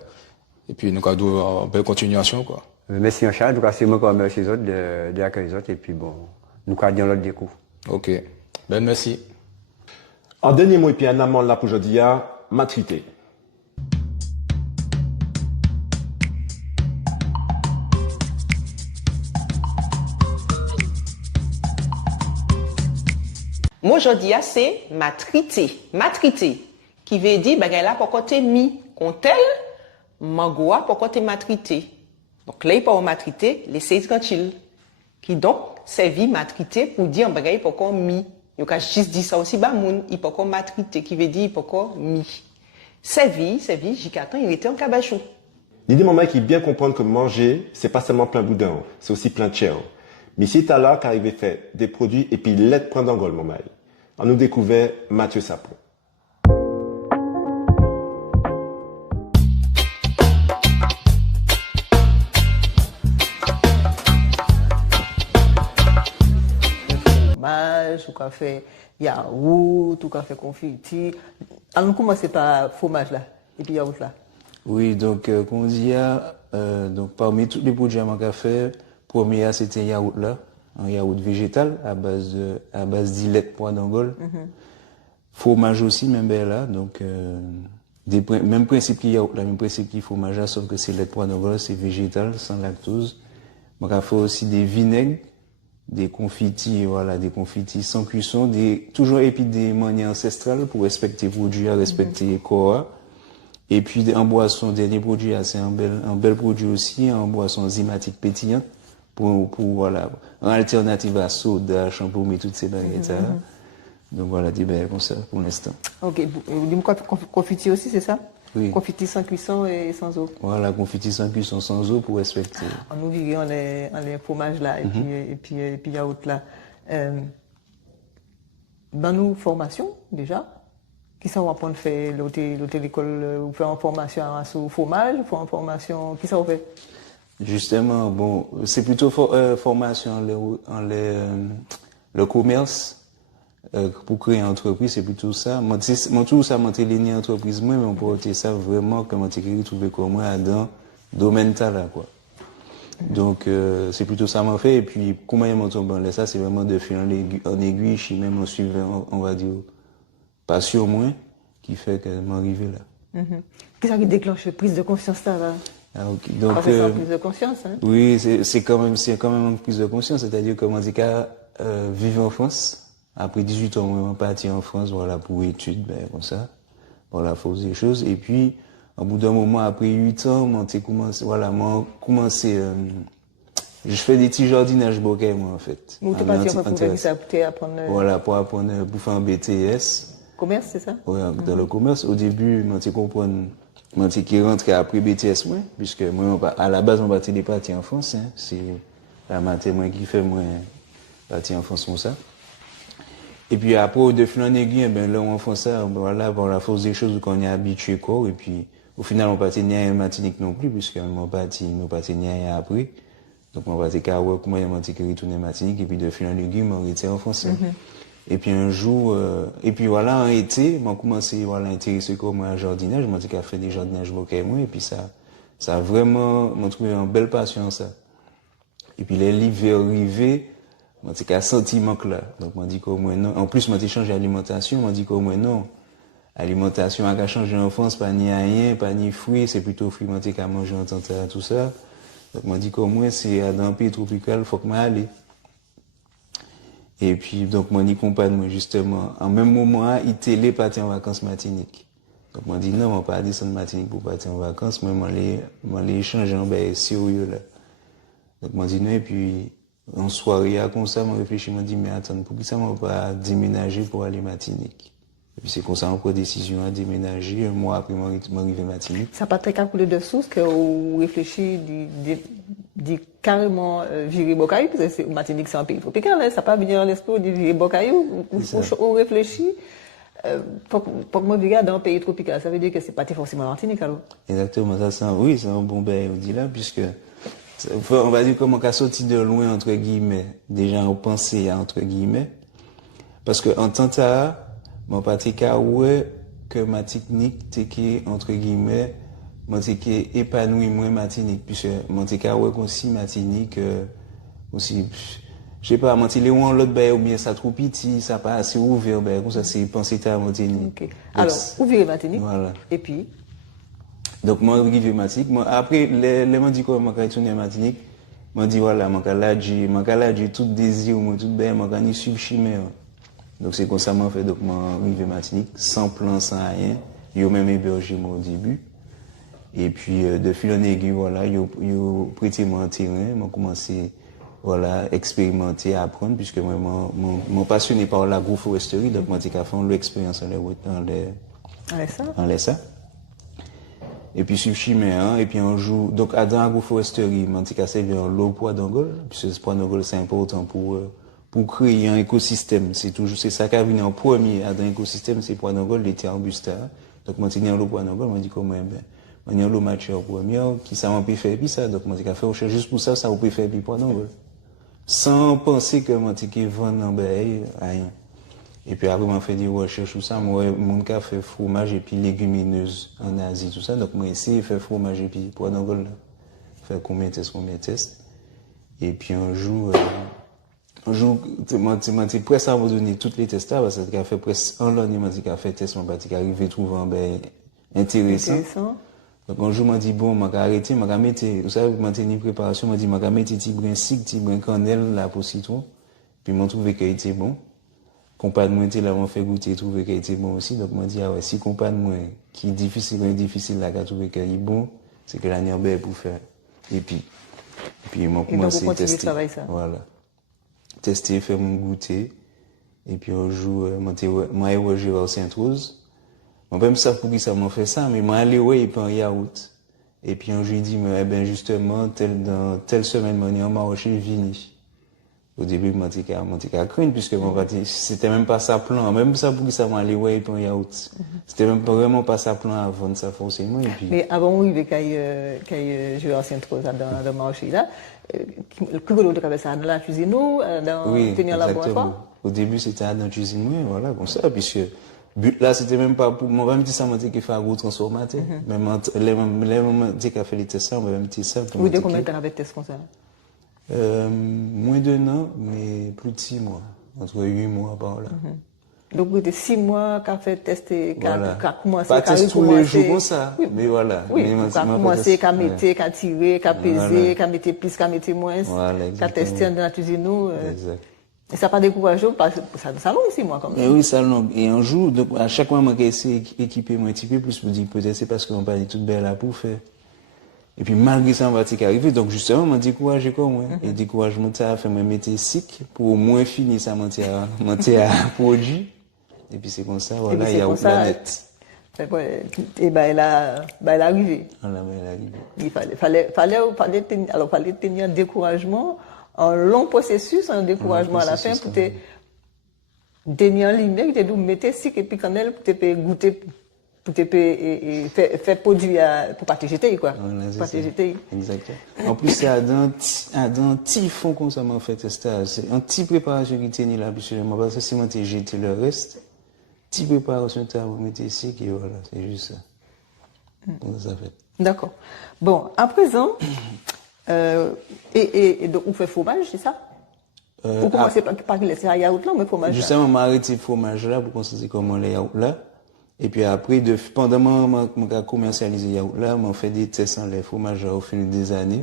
Et puis, nous avons une belle continuation, quoi. Merci, en chat. En tout cas, c'est moi qui remercie les autres, de accueillir les autres, et puis bon, nous avons dit l'autre découvre. Ok. Ben, merci. En dernier mot, et puis en amont là pour aujourd'hui, matrité. Moi, aujourd'hui, c'est matrité. Matrité. Qui veut dire, bagay là, pourquoi t'es mis, kontel, mangoa, pourquoi t'es matrité. Donc, là, il peut matrité, laissez tranquille. Qui donc, servi matrité pour dire, bagay, pourquoi mis. Il y a juste dit ça aussi, bah, moun, il peut matrité, qui veut dire, il peut mis. Servi, jusqu'à temps, il était en cabachou. L'idée, maman, qui bien comprendre que manger, c'est pas seulement plein boudin, c'est aussi plein de chair. Mais si t'as là, qu'arrivé fait des produits et puis l'aide prendre en gol, maman. On nous découvert Mathieu Sapon. ou qu'a fait yaourt, ou qu'a fait confiti. Alors, commencer par fromage là, et puis yaourt là. Oui, donc, comme on dit, donc, parmi tous les produits à café, premier, c'était yaourt là, un yaourt végétal à base d'ilette poids d'Angole. Fromage aussi, même ben là, donc, même principe qu'il yaourt là, même principe qu'il fromage là, sauf que c'est lait poids d'Angole, c'est végétal, sans lactose. Donc, on fait aussi des vinaigres, des confitis, voilà, des confitis sans cuisson, toujours et puis des manières ancestrales pour respecter les produits, respecter les corps. Et puis, en boisson, dernier produit, c'est un bel produit aussi, en boisson enzymatique pétillante, voilà, en alternative à soda, shampoing, mais toutes ces baguettes. Donc voilà, des belles comme ça, pour l'instant. Ok, dis-moi quoi, confiti aussi, c'est ça? Oui. Confiti sans cuisson et sans eau. Voilà, confiti sans cuisson, sans eau pour respecter. On nous vit on les fromages là, et puis yaourt là. Dans nos formations, déjà, qui ça va apprendre à faire l'école, ou faire une formation sur le fromage, ou faire une formation, qui ça va faire? Justement, bon, c'est plutôt formation le commerce, pour créer une entreprise, c'est plutôt ça. Moi, tout ça, moi, une entreprise, moi, mais on peut dire ça vraiment, comme on t'écrit, trouver comme moi, dans le domaine là, quoi. Donc, c'est plutôt ça, m'a fait. Et puis, comment il m'a tombé ça, c'est vraiment de fil en aiguille, je suis même en suivant, on va dire, passion moins, qui fait que m'arriver là. Qu'est-ce qui déclenche la prise de conscience là? Ah, ok. Donc, c'est une prise de conscience, hein? Oui, c'est quand même une prise de conscience, c'est-à-dire que moi, vivre en France, après 18 ans, on est parti en France, voilà, pour études, ben, comme ça, voilà, faut des choses. Et puis, au bout d'un moment, après 8 ans, je fais des petits jardinages bokeh, moi, en fait. Mais où t'es parti pour apprendre? Voilà, pour apprendre, pour faire un BTS. Commerce, c'est ça? Oui, dans le commerce. Au début, qui rentre après BTS, moi, puisque moi, à la base, on partait des parties en France, hein. C'est la matière, moi, qui fait, moi, partie en France, comme ça. Et puis après, de fil en aiguille, ben là, on fait ça, voilà, par la force des choses qu'on est habitué, quoi. Et puis, au final, on partait ni à Martinique non plus, puisque on partait ni à après. Donc, on partait qu'à ouais, comment il m'a dit qu'il retournait à Martinique, et puis de fil en aiguille, on était en France. Et puis un jour, et puis voilà, en été, on commencé, voilà, à intéresser comme à jardinage, on m'a dit qu'à faire des jardinages bokeh, moi, et puis ça a vraiment, m'a trouvé une belle passion, ça. Et puis les livres arrivés, moi, c'est qu'un sentiment là. Donc, moi, dit qu'au moins non. En plus, moi, j'ai changé l'alimentation. Moi, dit qu'au moins non. Alimentation, a changé en France, pas ni rien, pas ni fruits. C'est plutôt fruits, moi, qu'à manger en temps tout ça. Donc, moi, dit qu'au moins, c'est dans un pays tropical, faut que moi aller. Et puis, donc, moi, ni compagne, moi, justement, en même moment, il télé parti en vacances Martinique. Donc, moi, dit non, moi, pas descendre Martinique pour partir en vacances, mais moi, les échanger en ben, sérieux, là. Donc, moi, dit non, et puis, en soirée, comme ça, je réfléchis, je me dis, mais attends, pourquoi ça m'a pas déménager pour aller à Martinique? Et puis c'est comme ça, on prend décision à déménager, un mois après, m'arriver à Martinique. Ça n'a pas très calculé de source que vous réfléchissez de carrément virer Bocaïou, parce que Martinique, c'est un pays tropical, hein, ça n'a pas venir à l'esprit de virer Bocaïou. On réfléchit, pour que moi, regarde dans un pays tropical, ça veut dire que c'est pas forcément Martinique, alors? Exactement, c'est un bon bail, on dit là, puisque, on va dire comment qu'à sortir de loin, entre guillemets, déjà on pensait entre guillemets, parce que en tant que mon parti ouais que ma technique t'es entre guillemets, mon t'es épanoui moins Martinique, puisque mon t'es ouais aussi Martinique aussi, je sais pas, mon t'es les ou l'autre bail ou bien ça trop petit, ça pas assez ouvert, ben comme ça c'est penser à Martinique. Okay. Alors ouvrir Martinique. Voilà. Et puis. Donc, moi, arrivé à Martinique, après, les m'ont dit quoi, moi, quand je suis à Martinique, m'ont dit, voilà, moi, j'ai tout désir, moi, tout bien, moi, quand je suis chimé. Donc, c'est comme ça, moi, fait, donc, moi, arrivé à Martinique, sans plan, sans rien. Ils ont même hébergé, moi, au début. Et puis, de fil en aiguille, voilà, ils ont prêté mon terrain, moi, commencé, voilà, expérimenter, apprendre, puisque moi, mon passionné par l'agroforesterie, donc, moi, j'ai fait l'expérience en laissant. Et puis, sur chimé, et puis on joue, donc, à dans l'agroforesterie, on s'est cassé vers l'eau poids d'Angole, puisque ce poids d'Angole, c'est important pour créer un écosystème. C'est ça qui a venu en premier, dans l'écosystème, c'est poids d'Angole, les terres arbustes. Donc, moi, j'ai l'eau poids d'Angole, moi, dit comment, moi, j'ai l'eau matière première, qui ça m'a pu faire, puis ça, donc, moi, j'ai fait recherche juste pour ça vous peut faire, puis poids d'Angole. Sans penser que moi, j'ai vendre, rien. Et puis après, moi, fait des recherches, tout ça. Moi, mon cas fait fromage et puis légumineuses en Asie, tout ça. Donc, moi, essayé de faire fromage et puis pour Angola. Faire combien de tests. Et puis, un jour, moi, j'ai presque abandonné toutes les tests là, parce que j'ai fait presque un an, moi, j'ai fait test, moi, j'ai arrivé à trouver un ben, intéressant. Donc, un jour, m'a dit, bon, m'a arrêté, m'a mettre, vous savez, m'a tenu préparation, m'a dit, m'a mettre petit brin cig, petit brin cannelle, là, pour citron. Puis, m'a trouvé qu'il était bon. Compadre moi était là, m'a fait goûter, trouvé qu'il était bon aussi. Donc, m'a dit, ah ouais, si compadre moi, qui est difficile, là, qu'a trouvé qu'il est bon, c'est que la niambé pour faire. Et puis, m'a commencé à tester. Voilà. Tester, faire mon goûter. Et puis, un jour, moi, j'ai voir Sainte-Rose. Moi, même ça, pour qui ça m'a fait ça, mais moi, allé, ouais, il en yaourt. Et puis, un jour, il dit, mais, eh ben, justement, dans telle semaine, moi, on m'a marché, vini. Au début, moi, j'étais à craindre, puisque c'était même pas sa plan. Même ça, pour qui ça m'a allé, ouais, il en yaourt. C'était même pas vraiment pas sa plan avant ça, forcément. Et puis... Mais avant, il y avait joué à Sainte-Rose dans le marché, là. Que vous avez ça dans la cuisine ou dans tenir la boisson? Au début, c'était dans la cuisine, oui, voilà, comme ça, puisque but là, c'était même pas pour moi, même si ça m'a dit qu'il fait un gros transformateur. Même les moments qu'il a fait les tests, on va même dire ça. Vous avez combien de temps avec tests comme ça? Moins d'un an, mais plus de 6 mois. Entre 8 mois par là. Donc, vous avez 6 mois qu'a fait tester, qu'a commencé, pas tester tous les jours comme ça, mais voilà. Oui, qu'a commencé, qu'a mettre, qu'a tiré, qu'a pesé, qu'a mettre plus, qu'a mettre moins, qu'a testé dans la cuisine. Exact. Et ça n'a pas découragé, parce que ça long 6 mois quand même. Oui, ça long. Et un jour, donc, à chaque fois, moi, j'ai essayé d'équiper un petit peu plus pour dire, peut-être c'est parce qu'on parle toute belle là pour faire. Et puis, malgré ça, on va arriver. Donc, justement, on m'a découragé comme moi. Et découragement, ça a fait me mettre sick pour au moins finir ça, monter à produit. Et puis, c'est comme ça, voilà, il y a une planète. Et ben, elle est arrivée. Voilà, ben, elle est arrivée. Il fallait tenir un découragement, un long processus, un découragement à la fin pour te tenir en ligne, te mettre sick et puis quand elle, pour te goûter, pour te faire produit pour pas te jeter, quoi. Voilà, pas te jeter. Exactement. En plus, c'est à un petit fond comme ça m'a fait tester. C'est un petit préparation qui tenait là, habituellement. Parce que si moi t'ai jeté le reste, petit préparation, tu as mettre ici, et voilà, c'est juste ça. Donc, ça fait. D'accord. Bon, à présent, donc, on fait fromage, c'est ça? Vous commencez par laisser un yaourt là, mais fromage. Justement, on m'a arrêté le fromage là pour constater comment les yaourts là. Et puis après, pendant que j'ai commercialisé le yaourt là, on fait des tests en les fromages au fil des années.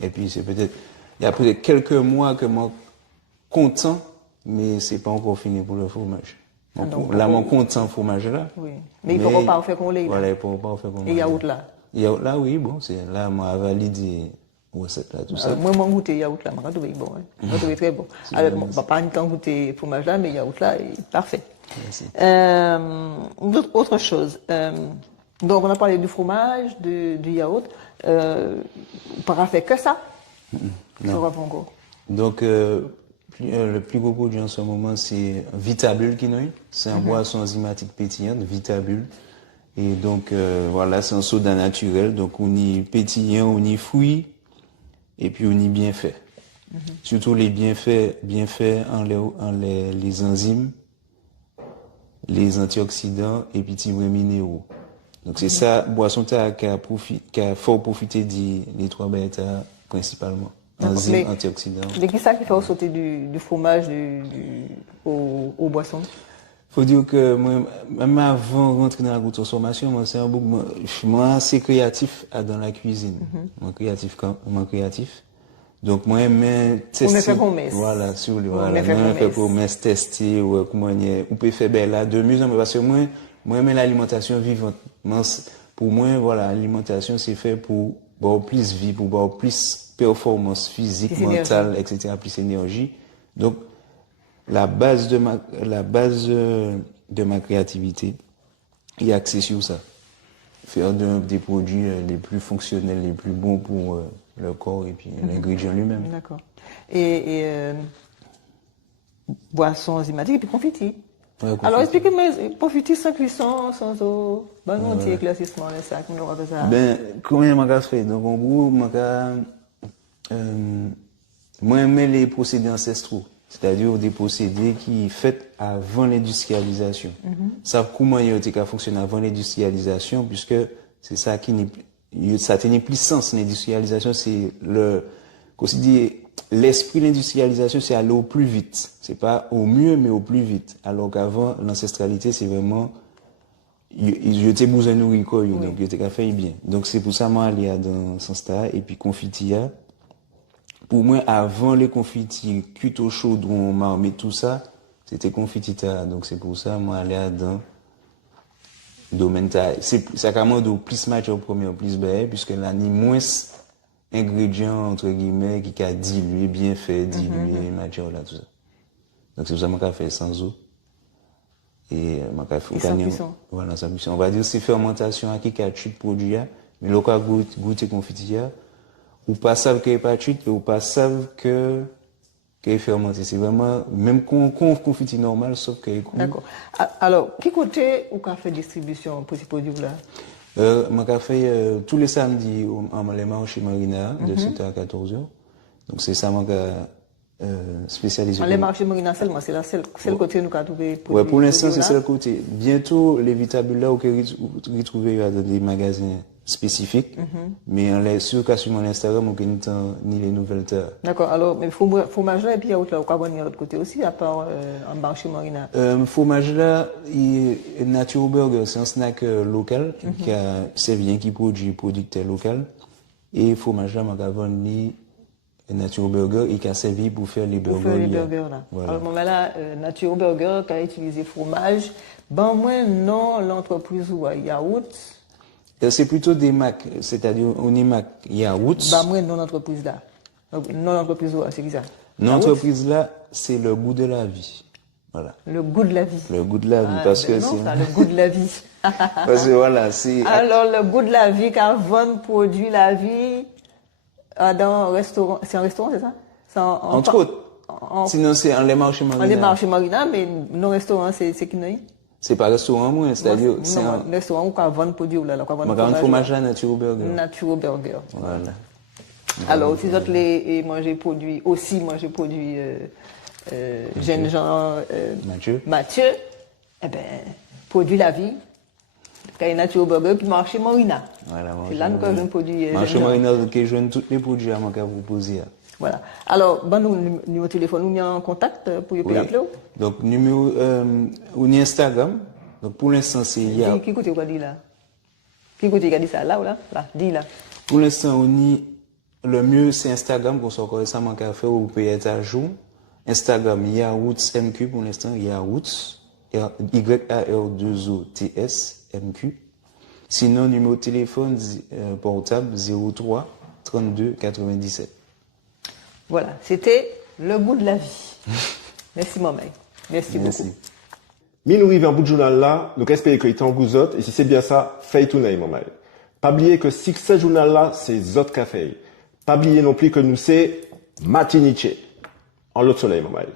Et puis c'est peut-être, il y a peut-être quelques mois que je suis content, mais c'est pas encore fini pour le fromage. Là, mon content fromage là. Oui. Mais il ne faut pas faire qu'on l'ait. Voilà, il ne faut pas faire qu'on l'ait. Et yaourt là. Yaourt là, oui, bon, c'est là, moi, validé recette là, tout ça. Moi, je goûté yaourt là, je trouve bon. Je trouve très bon. Alors, bon, pas un temps goûter fromage là, mais yaourt là est parfait. Merci. Autre chose. Donc, on a parlé du fromage, du yaourt. On ne peut pas faire que ça. Non. Donc, le plus gros produit en ce moment, c'est Vitabule qui nous. C'est une boisson enzymatique pétillante, Vitabule. Et donc, voilà, c'est un soda naturel. Donc, on y pétillant, on y fruit, et puis on y bien fait. Surtout les bienfaits en les enzymes, les antioxydants et puis les minéraux. Donc, c'est ça, boisson qui a fort profité des 3 bêta principalement. Enzymes, antioxydants. Mais qui ça qui fait sauter du fromage aux boissons? Faut dire que moi, même avant de rentrer dans la transformation, moi, assez créatif dans la cuisine. Moi, créatif. Donc, moi, j'aime tester. Voilà, sur le, voilà. Moi, je fais pour tester, ou comment on peut faire belle là, de mieux en mieux. Parce que moi, j'aime l'alimentation vivante. Pour moi, voilà, l'alimentation, c'est fait pour avoir plus vie, pour avoir plus performance physique, mentale, etc., plus énergie. Donc, la base de ma créativité est axée sur ça. Faire des produits les plus fonctionnels, les plus bons pour le corps et puis l'ingrédient lui-même. D'accord. Et boisson enzymatique et puis confetti. Ouais, alors, expliquez-moi, confetti sans cuisson, sans eau, bon, éclaircissement, ça, comment on va faire ça? Ben, comment on va faire? Donc, en gros, moi, j'aime les procédés ancestraux. c'est-à-dire des procédés qui fait avant l'industrialisation. Ça comment il a fonctionné avant l'industrialisation, puisque c'est ça qui n'est ça tenait plus sens. L'industrialisation, c'est l'esprit de l'industrialisation, c'est aller au plus vite. C'est pas au mieux, mais au plus vite. Alors qu'avant, l'ancestralité, c'est vraiment, je t'ai besoin de nourrir, donc je t'ai fait bien. Donc c'est pour ça, moi, aller dans ce sens-là, et puis confitia. Pour moi, avant les confitis, cuites au chaudron, marmé, tout ça, c'était confitita. Donc c'est pour ça, moi, aller dans domaine ça commande plus match au premier, plus bête, puisque là, ni moins ingrédients, entre guillemets, qui a dilué, bien fait, dilué, matière, là, tout ça. Donc c'est pour ça, moi, fait sans eau. Et, moi, fait sans cuisson. Voilà, sans cuisson. On va dire, c'est fermentation, qui a tué produit, mais le cas goûter confitia, ou pas savent qu'il n'y a pas de chute, ou pas savent que qu'il est fermenté. C'est vraiment, même qu'on confit normal, sauf qu'il est cool. D'accord. Alors, qui côté ou qu'a fait distribution pour ces produits-là? Moi, j'ai fait tous les samedis en les marchés Marina, de 7h à 14h. Donc, c'est ça, moi, spécialisé. Les marchés Marina seulement, c'est le côté où nous avons trouvé. Ouais, pour l'instant, c'est le côté. Bientôt, les vitabules là, vous retrouvez dans des magasins spécifiques, mais on est sûr qu'à sur mon Instagram, on n'a ni les nouvelles terres. D'accord, alors, mais fromage là, et puis il y a autre côté aussi, à part en marché Marina. Fromage là, Nature Burger, c'est un snack local, c'est bien qui produit producteur local. Et fromage là, on ni Nature Burger et qui a servi pour faire les burgers. Pour faire les burgers là. Voilà. Alors, là, Nature Burger qui a utilisé fromage, ben moi, non, l'entreprise ou yaourt. C'est plutôt des Mac, c'est-à-dire on est Mac yaourt. Bah moi non entreprise là. Non entreprise là, c'est qui ça? Non entreprise là, c'est le goût de la vie. Voilà. Le goût de la vie. Le goût de la vie parce que non, c'est ça, le goût de la vie. parce que voilà, c'est alors le goût de la vie qu'à vendre produit la vie dans un restaurant, c'est un restaurant c'est ça? Entre autres. Sinon c'est en les marchés Marina. En les marchés Marina mais non restaurant c'est qui non? C'est pas restaurant moi, c'est-à-dire c'est un restaurant où on vend produit là, on vend fromage là Nature Burger. Nature Burger. Voilà. Alors si autres les manger produit jeunes gens Mathieu eh ben produit la vie quand Nature Burger puis marché Marina. Voilà, c'est là que je produis marché Marina qui joue tous les produits à moi qu'a proposer. Voilà. Alors, nous numéro de téléphone, nous en contact pour y appeler. Donc, numéro, on est Instagram. Donc, pour l'instant, c'est hier. Qui côté, dit là? Qui côté, dit ça, là ou là? Là, dis là. Pour l'instant, on est, le mieux, c'est Instagram, qu'on soit récemment qu'à faire, ou peut être à jour. Instagram, Yaroots MQ, pour l'instant, Yaroots. Y-A-R-2-O-T-S, MQ. Sinon, numéro de téléphone, portable, 03 32 97. Voilà, c'était le goût de la vie. Merci, maman. Merci beaucoup. Mais nous arrivons en bout de journal là, nous espérons qu'il est en goût et si c'est bien ça, faites tout naïf, maman. Pas oublier que si ce journal là, c'est Zot Café. Pas oublier non plus que nous c'est Matiniche. En l'autre soleil, maman.